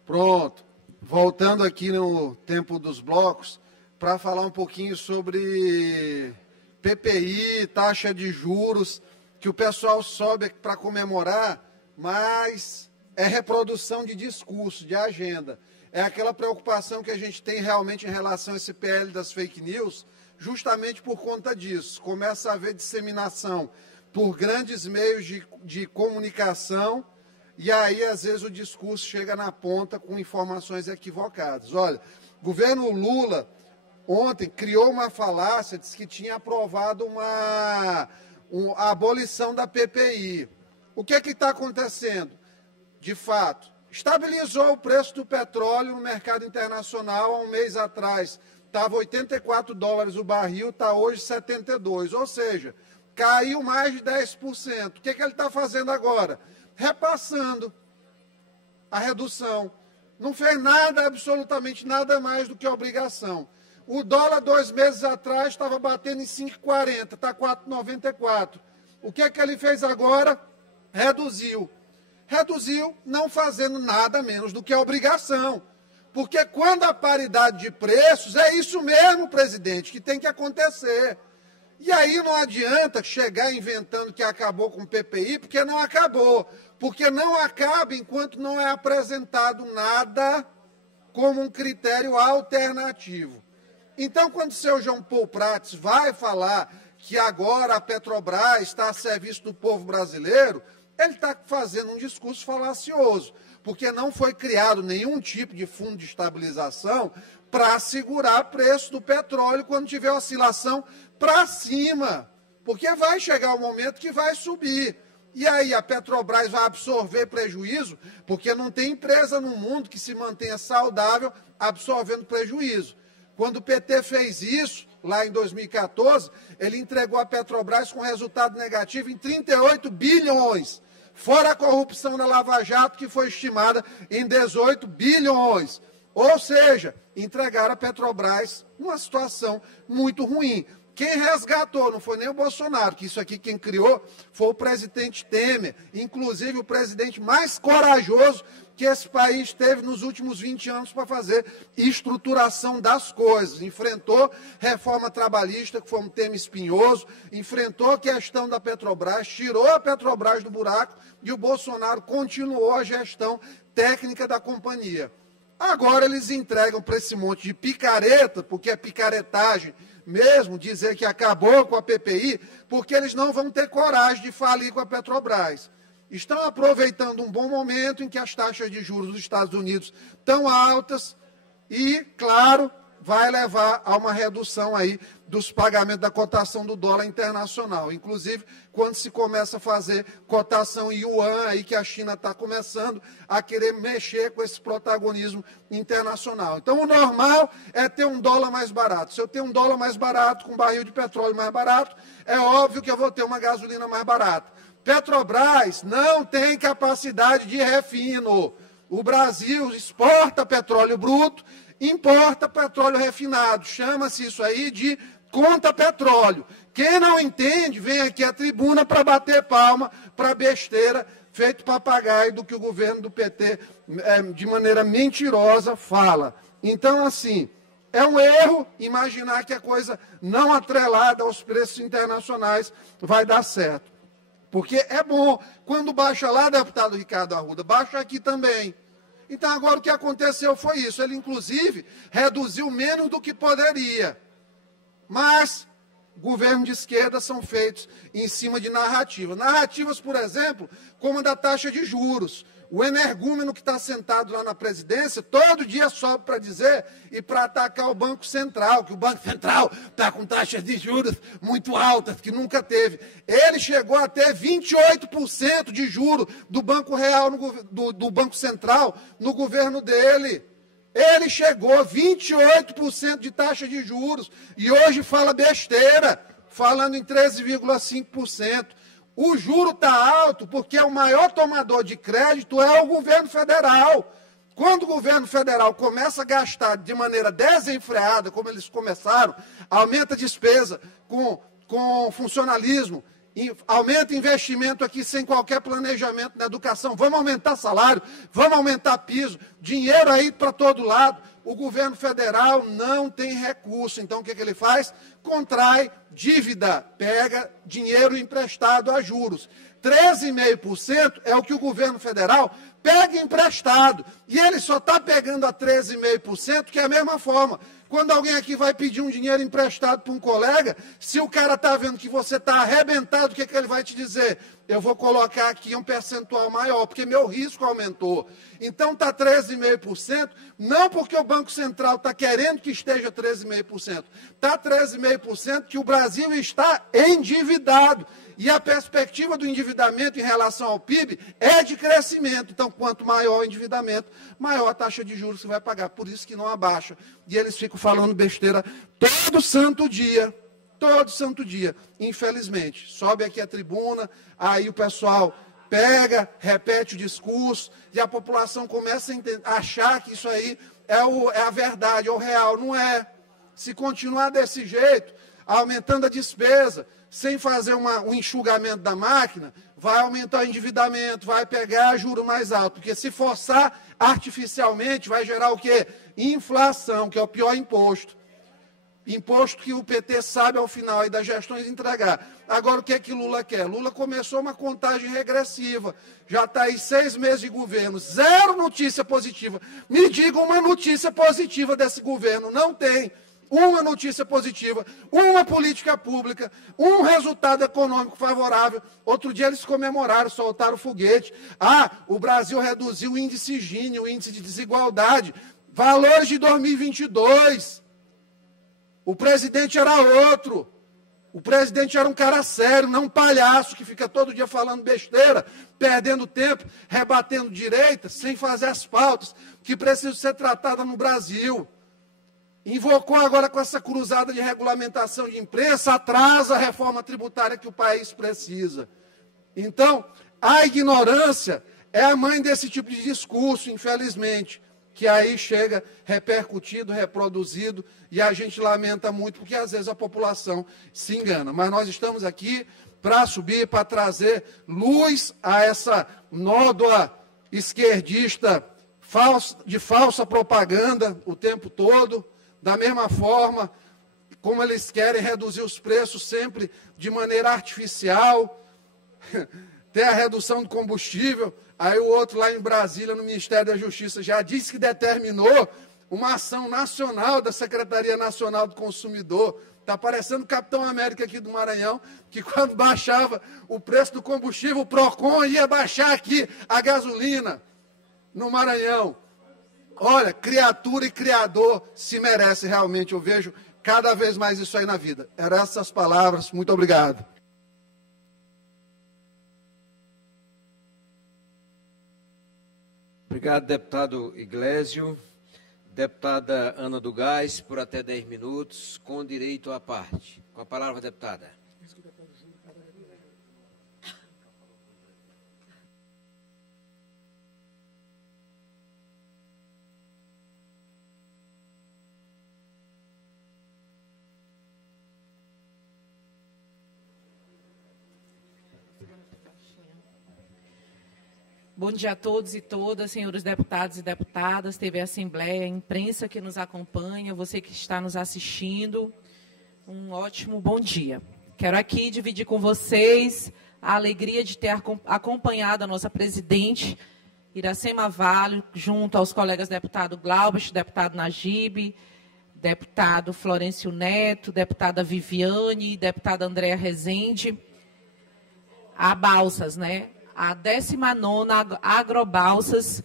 Pronto. Voltando aqui no tempo dos blocos, para falar um pouquinho sobre PPI, taxa de juros, que o pessoal sobe para comemorar, mas é reprodução de discurso, de agenda. É aquela preocupação que a gente tem realmente em relação a esse PL das fake news, justamente por conta disso. Começa a haver disseminação por grandes meios de comunicação, e aí, às vezes, o discurso chega na ponta com informações equivocadas. Olha, o governo Lula, ontem, criou uma falácia, disse que tinha aprovado a abolição da PPI. O que está acontecendo? De fato, estabilizou o preço do petróleo no mercado internacional. Há um mês atrás estava $84 o barril, está hoje 72. Ou seja, caiu mais de 10%. O que ele está fazendo agora? Repassando a redução. Não fez nada, absolutamente nada mais do que obrigação. O dólar, 2 meses atrás, estava batendo em 5,40, está 4,94. O que ele fez agora? Reduziu. Reduziu não fazendo nada menos do que a obrigação. Porque quando a paridade de preços, é isso mesmo, presidente, que tem que acontecer. E aí não adianta chegar inventando que acabou com o PPI, porque não acabou. Porque não acaba enquanto não é apresentado nada como um critério alternativo. Então, quando o seu João Paulo Prats vai falar que agora a Petrobras está a serviço do povo brasileiro, ele está fazendo um discurso falacioso, porque não foi criado nenhum tipo de fundo de estabilização para segurar o preço do petróleo quando tiver oscilação para cima, porque vai chegar o momento que vai subir. E aí a Petrobras vai absorver prejuízo, porque não tem empresa no mundo que se mantenha saudável absorvendo prejuízo. Quando o PT fez isso, lá em 2014, ele entregou a Petrobras com resultado negativo em 38 bilhões, fora a corrupção na Lava Jato, que foi estimada em 18 bilhões. Ou seja, entregaram a Petrobras numa situação muito ruim. Quem resgatou não foi nem o Bolsonaro, que isso aqui quem criou foi o presidente Temer, inclusive o presidente mais corajoso que esse país teve nos últimos 20 anos para fazer estruturação das coisas. Enfrentou reforma trabalhista, que foi um tema espinhoso, enfrentou a questão da Petrobras, tirou a Petrobras do buraco e o Bolsonaro continuou a gestão técnica da companhia. Agora eles entregam para esse monte de picareta, porque é picaretagem mesmo, dizer que acabou com a PPI, porque eles não vão ter coragem de falir com a Petrobras. Estão aproveitando um bom momento em que as taxas de juros dos Estados Unidos estão altas e, claro, vai levar a uma redução aí dos pagamentos da cotação do dólar internacional. Inclusive, quando se começa a fazer cotação em yuan, aí que a China está começando a querer mexer com esse protagonismo internacional. Então, o normal é ter um dólar mais barato. Se eu tenho um dólar mais barato, com um barril de petróleo mais barato, é óbvio que eu vou ter uma gasolina mais barata. Petrobras não tem capacidade de refino. O Brasil exporta petróleo bruto, importa petróleo refinado. Chama-se isso aí de conta petróleo. Quem não entende, vem aqui à tribuna para bater palma para besteira, feito papagaio do que o governo do PT, de maneira mentirosa, fala. Então, assim, é um erro imaginar que a coisa não atrelada aos preços internacionais vai dar certo. Porque é bom, quando baixa lá, deputado Ricardo Arruda, baixa aqui também. Então, agora o que aconteceu foi isso. Ele, inclusive, reduziu menos do que poderia. Mas governos de esquerda são feitos em cima de narrativas. Narrativas, por exemplo, como a da taxa de juros. O energúmeno que está sentado lá na presidência, todo dia sobe para dizer e para atacar o Banco Central, que o Banco Central está com taxas de juros muito altas, que nunca teve. Ele chegou a ter 28% de juros do Banco Real, do Banco Central, no governo dele. Ele chegou a 28% de taxa de juros e hoje fala besteira, falando em 13,5%. O juro está alto porque o maior tomador de crédito é o governo federal. Quando o governo federal começa a gastar de maneira desenfreada, como eles começaram, aumenta a despesa com funcionalismo, aumenta investimento aqui sem qualquer planejamento na educação, vamos aumentar salário, vamos aumentar piso, dinheiro aí para todo lado. O governo federal não tem recurso, então o que ele faz? Contrai dívida, pega dinheiro emprestado a juros. 13,5% é o que o governo federal pega emprestado. E ele só está pegando a 13,5%, que é a mesma forma. Quando alguém aqui vai pedir um dinheiro emprestado para um colega, se o cara está vendo que você está arrebentado, o que ele vai te dizer? Eu vou colocar aqui um percentual maior, porque meu risco aumentou. Então está 13,5%, não porque o Banco Central está querendo que esteja 13,5%. Está 13,5% que o Brasil está endividado. E a perspectiva do endividamento em relação ao PIB é de crescimento. Então, quanto maior o endividamento, maior a taxa de juros que você vai pagar. Por isso que não abaixa. E eles ficam falando besteira todo santo dia. Todo santo dia, infelizmente. Sobe aqui a tribuna, aí o pessoal pega, repete o discurso, e a população começa a achar que isso aí é a verdade, é o real. Não é. Se continuar desse jeito, aumentando a despesa, sem fazer um enxugamento da máquina, vai aumentar o endividamento, vai pegar juro mais alto. Porque se forçar artificialmente, vai gerar o quê? Inflação, que é o pior imposto. Imposto que o PT sabe ao final aí das gestões entregar. Agora, o que é que Lula quer? Lula começou uma contagem regressiva. Já está aí 6 meses de governo, 0 notícia positiva. Me diga uma notícia positiva desse governo. Não tem. Uma notícia positiva, uma política pública, um resultado econômico favorável. Outro dia eles comemoraram, soltaram foguete. O Brasil reduziu o índice Gini, o índice de desigualdade. Valores de 2022. O presidente era outro. O presidente era um cara sério, não um palhaço que fica todo dia falando besteira, perdendo tempo, rebatendo direita, sem fazer as pautas que precisam ser tratadas no Brasil. Invocou agora com essa cruzada de regulamentação de imprensa, atrasa a reforma tributária que o país precisa. Então, a ignorância é a mãe desse tipo de discurso, infelizmente, que aí chega repercutido, reproduzido, e a gente lamenta muito, porque às vezes a população se engana. Mas nós estamos aqui para subir, para trazer luz a essa nódoa esquerdista de falsa propaganda o tempo todo. Da mesma forma, como eles querem reduzir os preços sempre de maneira artificial, tem a redução do combustível, aí o outro lá em Brasília, no Ministério da Justiça, já disse que determinou uma ação nacional da Secretaria Nacional do Consumidor. Está parecendo o Capitão América aqui do Maranhão, que quando baixava o preço do combustível, o PROCON ia baixar aqui a gasolina no Maranhão. Olha, criatura e criador se merece realmente, eu vejo cada vez mais isso aí na vida. Eram essas palavras, muito obrigado. Obrigado, deputado Iglesio. Deputada Ana do Gás, por até 10 minutos, com direito à parte. Com a palavra, deputada. Bom dia a todos e todas, senhores deputados e deputadas, TV Assembleia, imprensa que nos acompanha, você que está nos assistindo, um ótimo bom dia. Quero aqui dividir com vocês a alegria de ter acompanhado a nossa presidente, Iracema Vale, junto aos colegas deputado Glaubert, deputado Najib, deputado Florencio Neto, deputada Viviane, deputada Andréa Rezende, a Balsas, né? A 19ª Agrobalsas,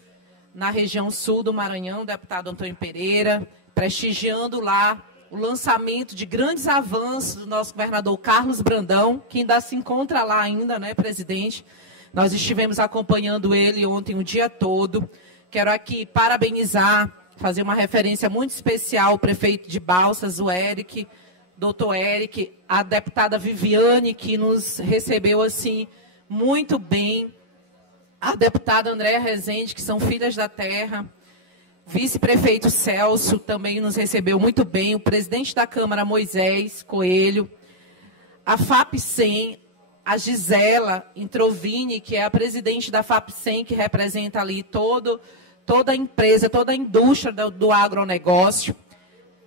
na região sul do Maranhão, deputado Antônio Pereira, prestigiando lá o lançamento de grandes avanços do nosso governador Carlos Brandão, que ainda se encontra lá ainda, né, presidente? Nós estivemos acompanhando ele ontem o dia todo. Quero aqui parabenizar, fazer uma referência muito especial ao prefeito de Balsas, o Eric, doutor Eric, a deputada Viviane, que nos recebeu assim muito bem, a deputada Andréa Rezende, que são filhas da terra, vice-prefeito Celso também nos recebeu muito bem, o presidente da Câmara Moisés Coelho, a FAPSEM, a Gisela Introvini, que é a presidente da FAPSEM, que representa ali toda a empresa, toda a indústria do agronegócio.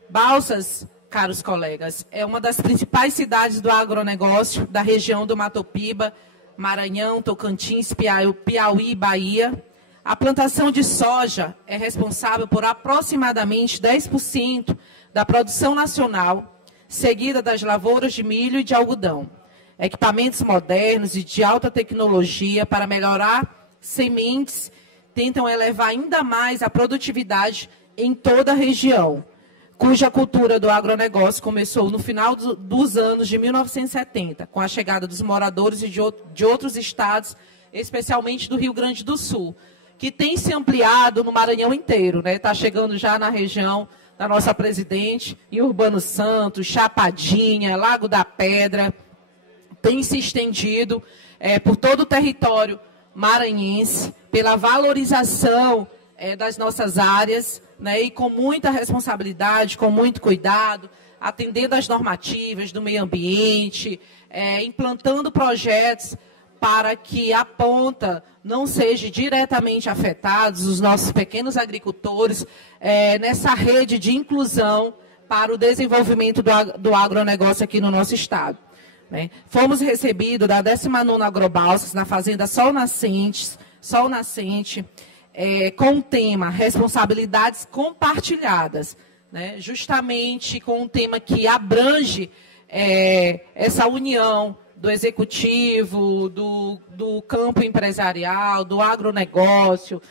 Balsas, caros colegas, é uma das principais cidades do agronegócio da região do Mato Piba, Maranhão, Tocantins, Piauí e Bahia. A plantação de soja é responsável por aproximadamente 10% da produção nacional, seguida das lavouras de milho e de algodão. Equipamentos modernos e de alta tecnologia para melhorar sementes tentam elevar ainda mais a produtividade em toda a região, cuja cultura do agronegócio começou no final dos anos de 1970, com a chegada dos moradores de outros estados, especialmente do Rio Grande do Sul, que tem se ampliado no Maranhão inteiro, né? Está chegando já na região da nossa presidente, em Urbano Santos, Chapadinha, Lago da Pedra, tem se estendido por todo o território maranhense, pela valorização das nossas áreas, né, e com muita responsabilidade, com muito cuidado, atendendo às normativas do meio ambiente, implantando projetos para que a ponta não seja diretamente afetados, os nossos pequenos agricultores, nessa rede de inclusão para o desenvolvimento do agronegócio aqui no nosso estado. Né? Fomos recebidos da 19ª Agrobalsas, na Fazenda Sol Nascente, com o tema Responsabilidades Compartilhadas, né? Justamente com um tema que abrange essa união do executivo, do campo empresarial, do agronegócio,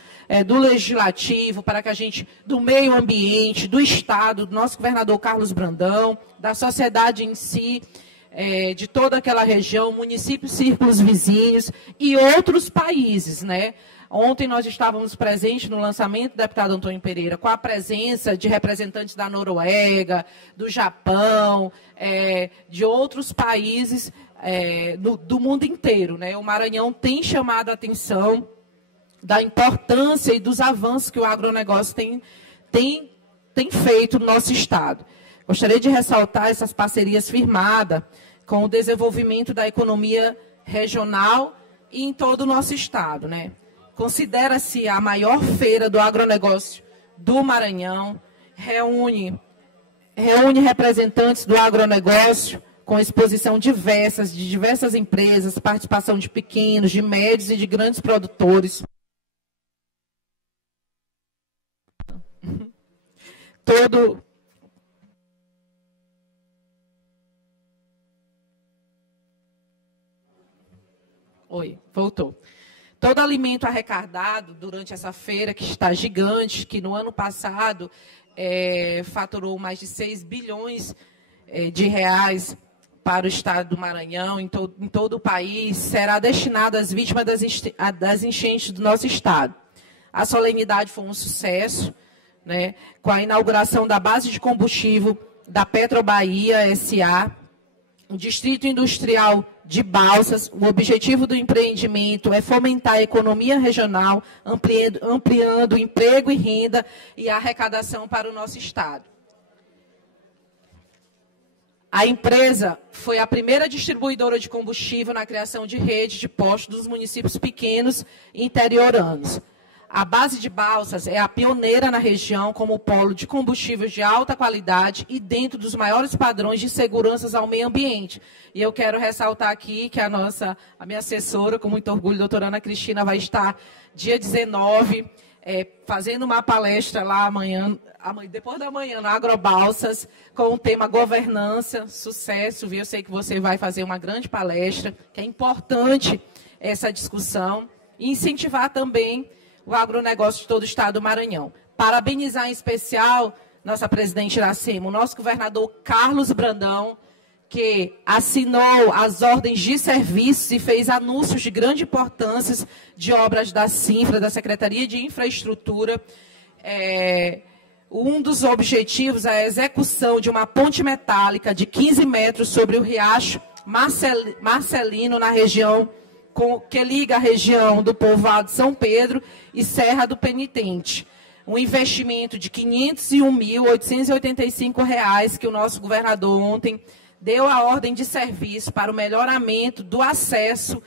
do legislativo, para que a gente, do meio ambiente, do Estado, do nosso governador Carlos Brandão, da sociedade em si, de toda aquela região, municípios, círculos vizinhos e outros países, né? Ontem nós estávamos presentes no lançamento do deputado Antônio Pereira, com a presença de representantes da Noruega, do Japão, de outros países do mundo inteiro, né? O Maranhão tem chamado a atenção da importância e dos avanços que o agronegócio tem feito no nosso estado. Gostaria de ressaltar essas parcerias firmadas com o desenvolvimento da economia regional e em todo o nosso estado, né? Considera-se a maior feira do agronegócio do Maranhão, reúne representantes do agronegócio com exposição de diversas empresas, participação de pequenos, de médios e de grandes produtores. Voltou. Todo alimento arrecadado durante essa feira, que está gigante, que no ano passado faturou mais de 6 bilhões de reais para o estado do Maranhão, em todo o país, será destinado às vítimas das enchentes do nosso estado. A solenidade foi um sucesso, né, com a inauguração da base de combustível da Petrobahia S.A., o Distrito Industrial de Balsas. O objetivo do empreendimento é fomentar a economia regional, ampliando emprego e renda e arrecadação para o nosso estado. A empresa foi a primeira distribuidora de combustível na criação de rede de postos dos municípios pequenos e interioranos. A base de Balsas é a pioneira na região como polo de combustíveis de alta qualidade e dentro dos maiores padrões de segurança ao meio ambiente. E eu quero ressaltar aqui que a minha assessora, com muito orgulho, a doutora Ana Cristina, vai estar dia 19, fazendo uma palestra lá depois da manhã, na Agrobalsas, com o tema governança, sucesso. Eu sei que você vai fazer uma grande palestra, que é importante essa discussão, e incentivar também o agronegócio de todo o estado do Maranhão. Parabenizar em especial nossa presidente Iracema, o nosso governador Carlos Brandão, que assinou as ordens de serviços e fez anúncios de grande importância de obras da CINFRA, da Secretaria de Infraestrutura. Um dos objetivos é a execução de uma ponte metálica de 15 metros sobre o riacho Marcelino, na região que liga a região do povoado São Pedro e Serra do Penitente. Um investimento de R$ 501.885 que o nosso governador ontem deu a ordem de serviço para o melhoramento do acesso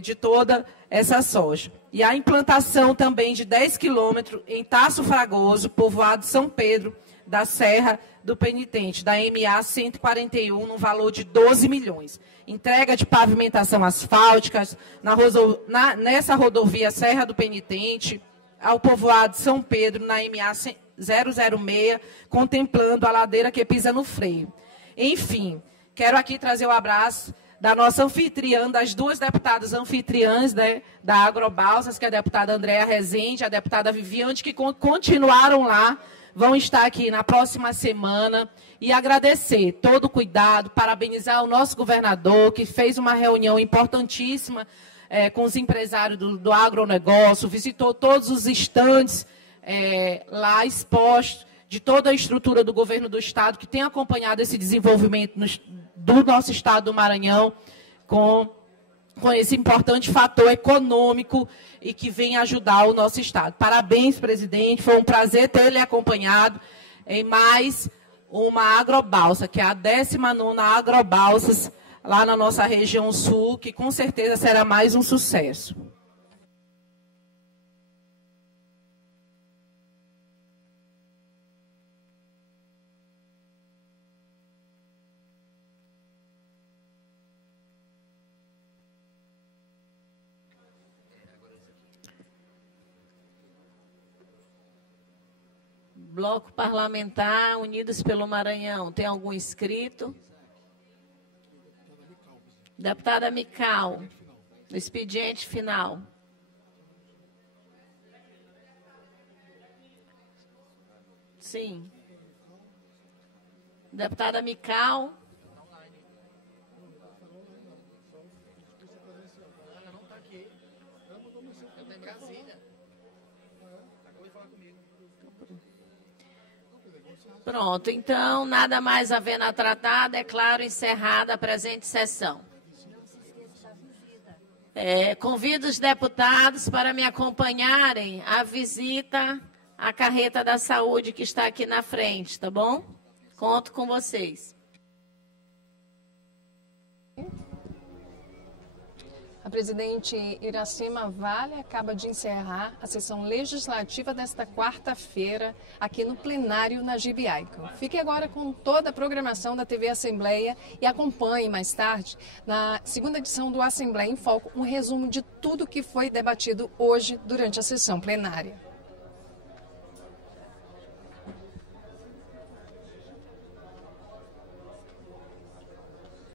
de toda essa soja. E a implantação também de 10 quilômetros em Taço Fragoso, povoado São Pedro, da Serra do Penitente, da MA 141, no valor de 12 milhões. Entrega de pavimentação asfáltica nessa rodovia Serra do Penitente, ao povoado São Pedro, na MA 006, contemplando a ladeira que pisa no freio. Enfim, quero aqui trazer o abraço da nossa anfitriã, das duas deputadas anfitriãs, né, da Agrobalsas, que é a deputada Andréa Rezende e a deputada Viviane, que continuaram lá, vão estar aqui na próxima semana, e agradecer todo o cuidado, parabenizar o nosso governador, que fez uma reunião importantíssima com os empresários do agronegócio, visitou todos os estandes lá expostos, de toda a estrutura do governo do estado, que tem acompanhado esse desenvolvimento do nosso estado do Maranhão, com com esse importante fator econômico e que vem ajudar o nosso Estado. Parabéns, presidente, foi um prazer ter ele acompanhado em mais uma agrobalsa, que é a 19ª agrobalsas lá na nossa região sul, que com certeza será mais um sucesso. Bloco Parlamentar Unidos pelo Maranhão. Tem algum inscrito? Deputada Mical, no expediente final. Sim. Deputada Mical. Ela não está aqui. Ela mandou mensagem. Ela está em Brasília. Acabou de falar comigo. Pronto, então, nada mais havendo a tratar, declaro encerrada a presente sessão. Convido os deputados para me acompanharem à visita à carreta da saúde que está aqui na frente, tá bom? Conto com vocês. A presidente Iracema Vale acaba de encerrar a sessão legislativa desta quarta-feira aqui no plenário na Gibiaico. Fique agora com toda a programação da TV Assembleia e acompanhe mais tarde, na segunda edição do Assembleia em Foco, um resumo de tudo que foi debatido hoje durante a sessão plenária.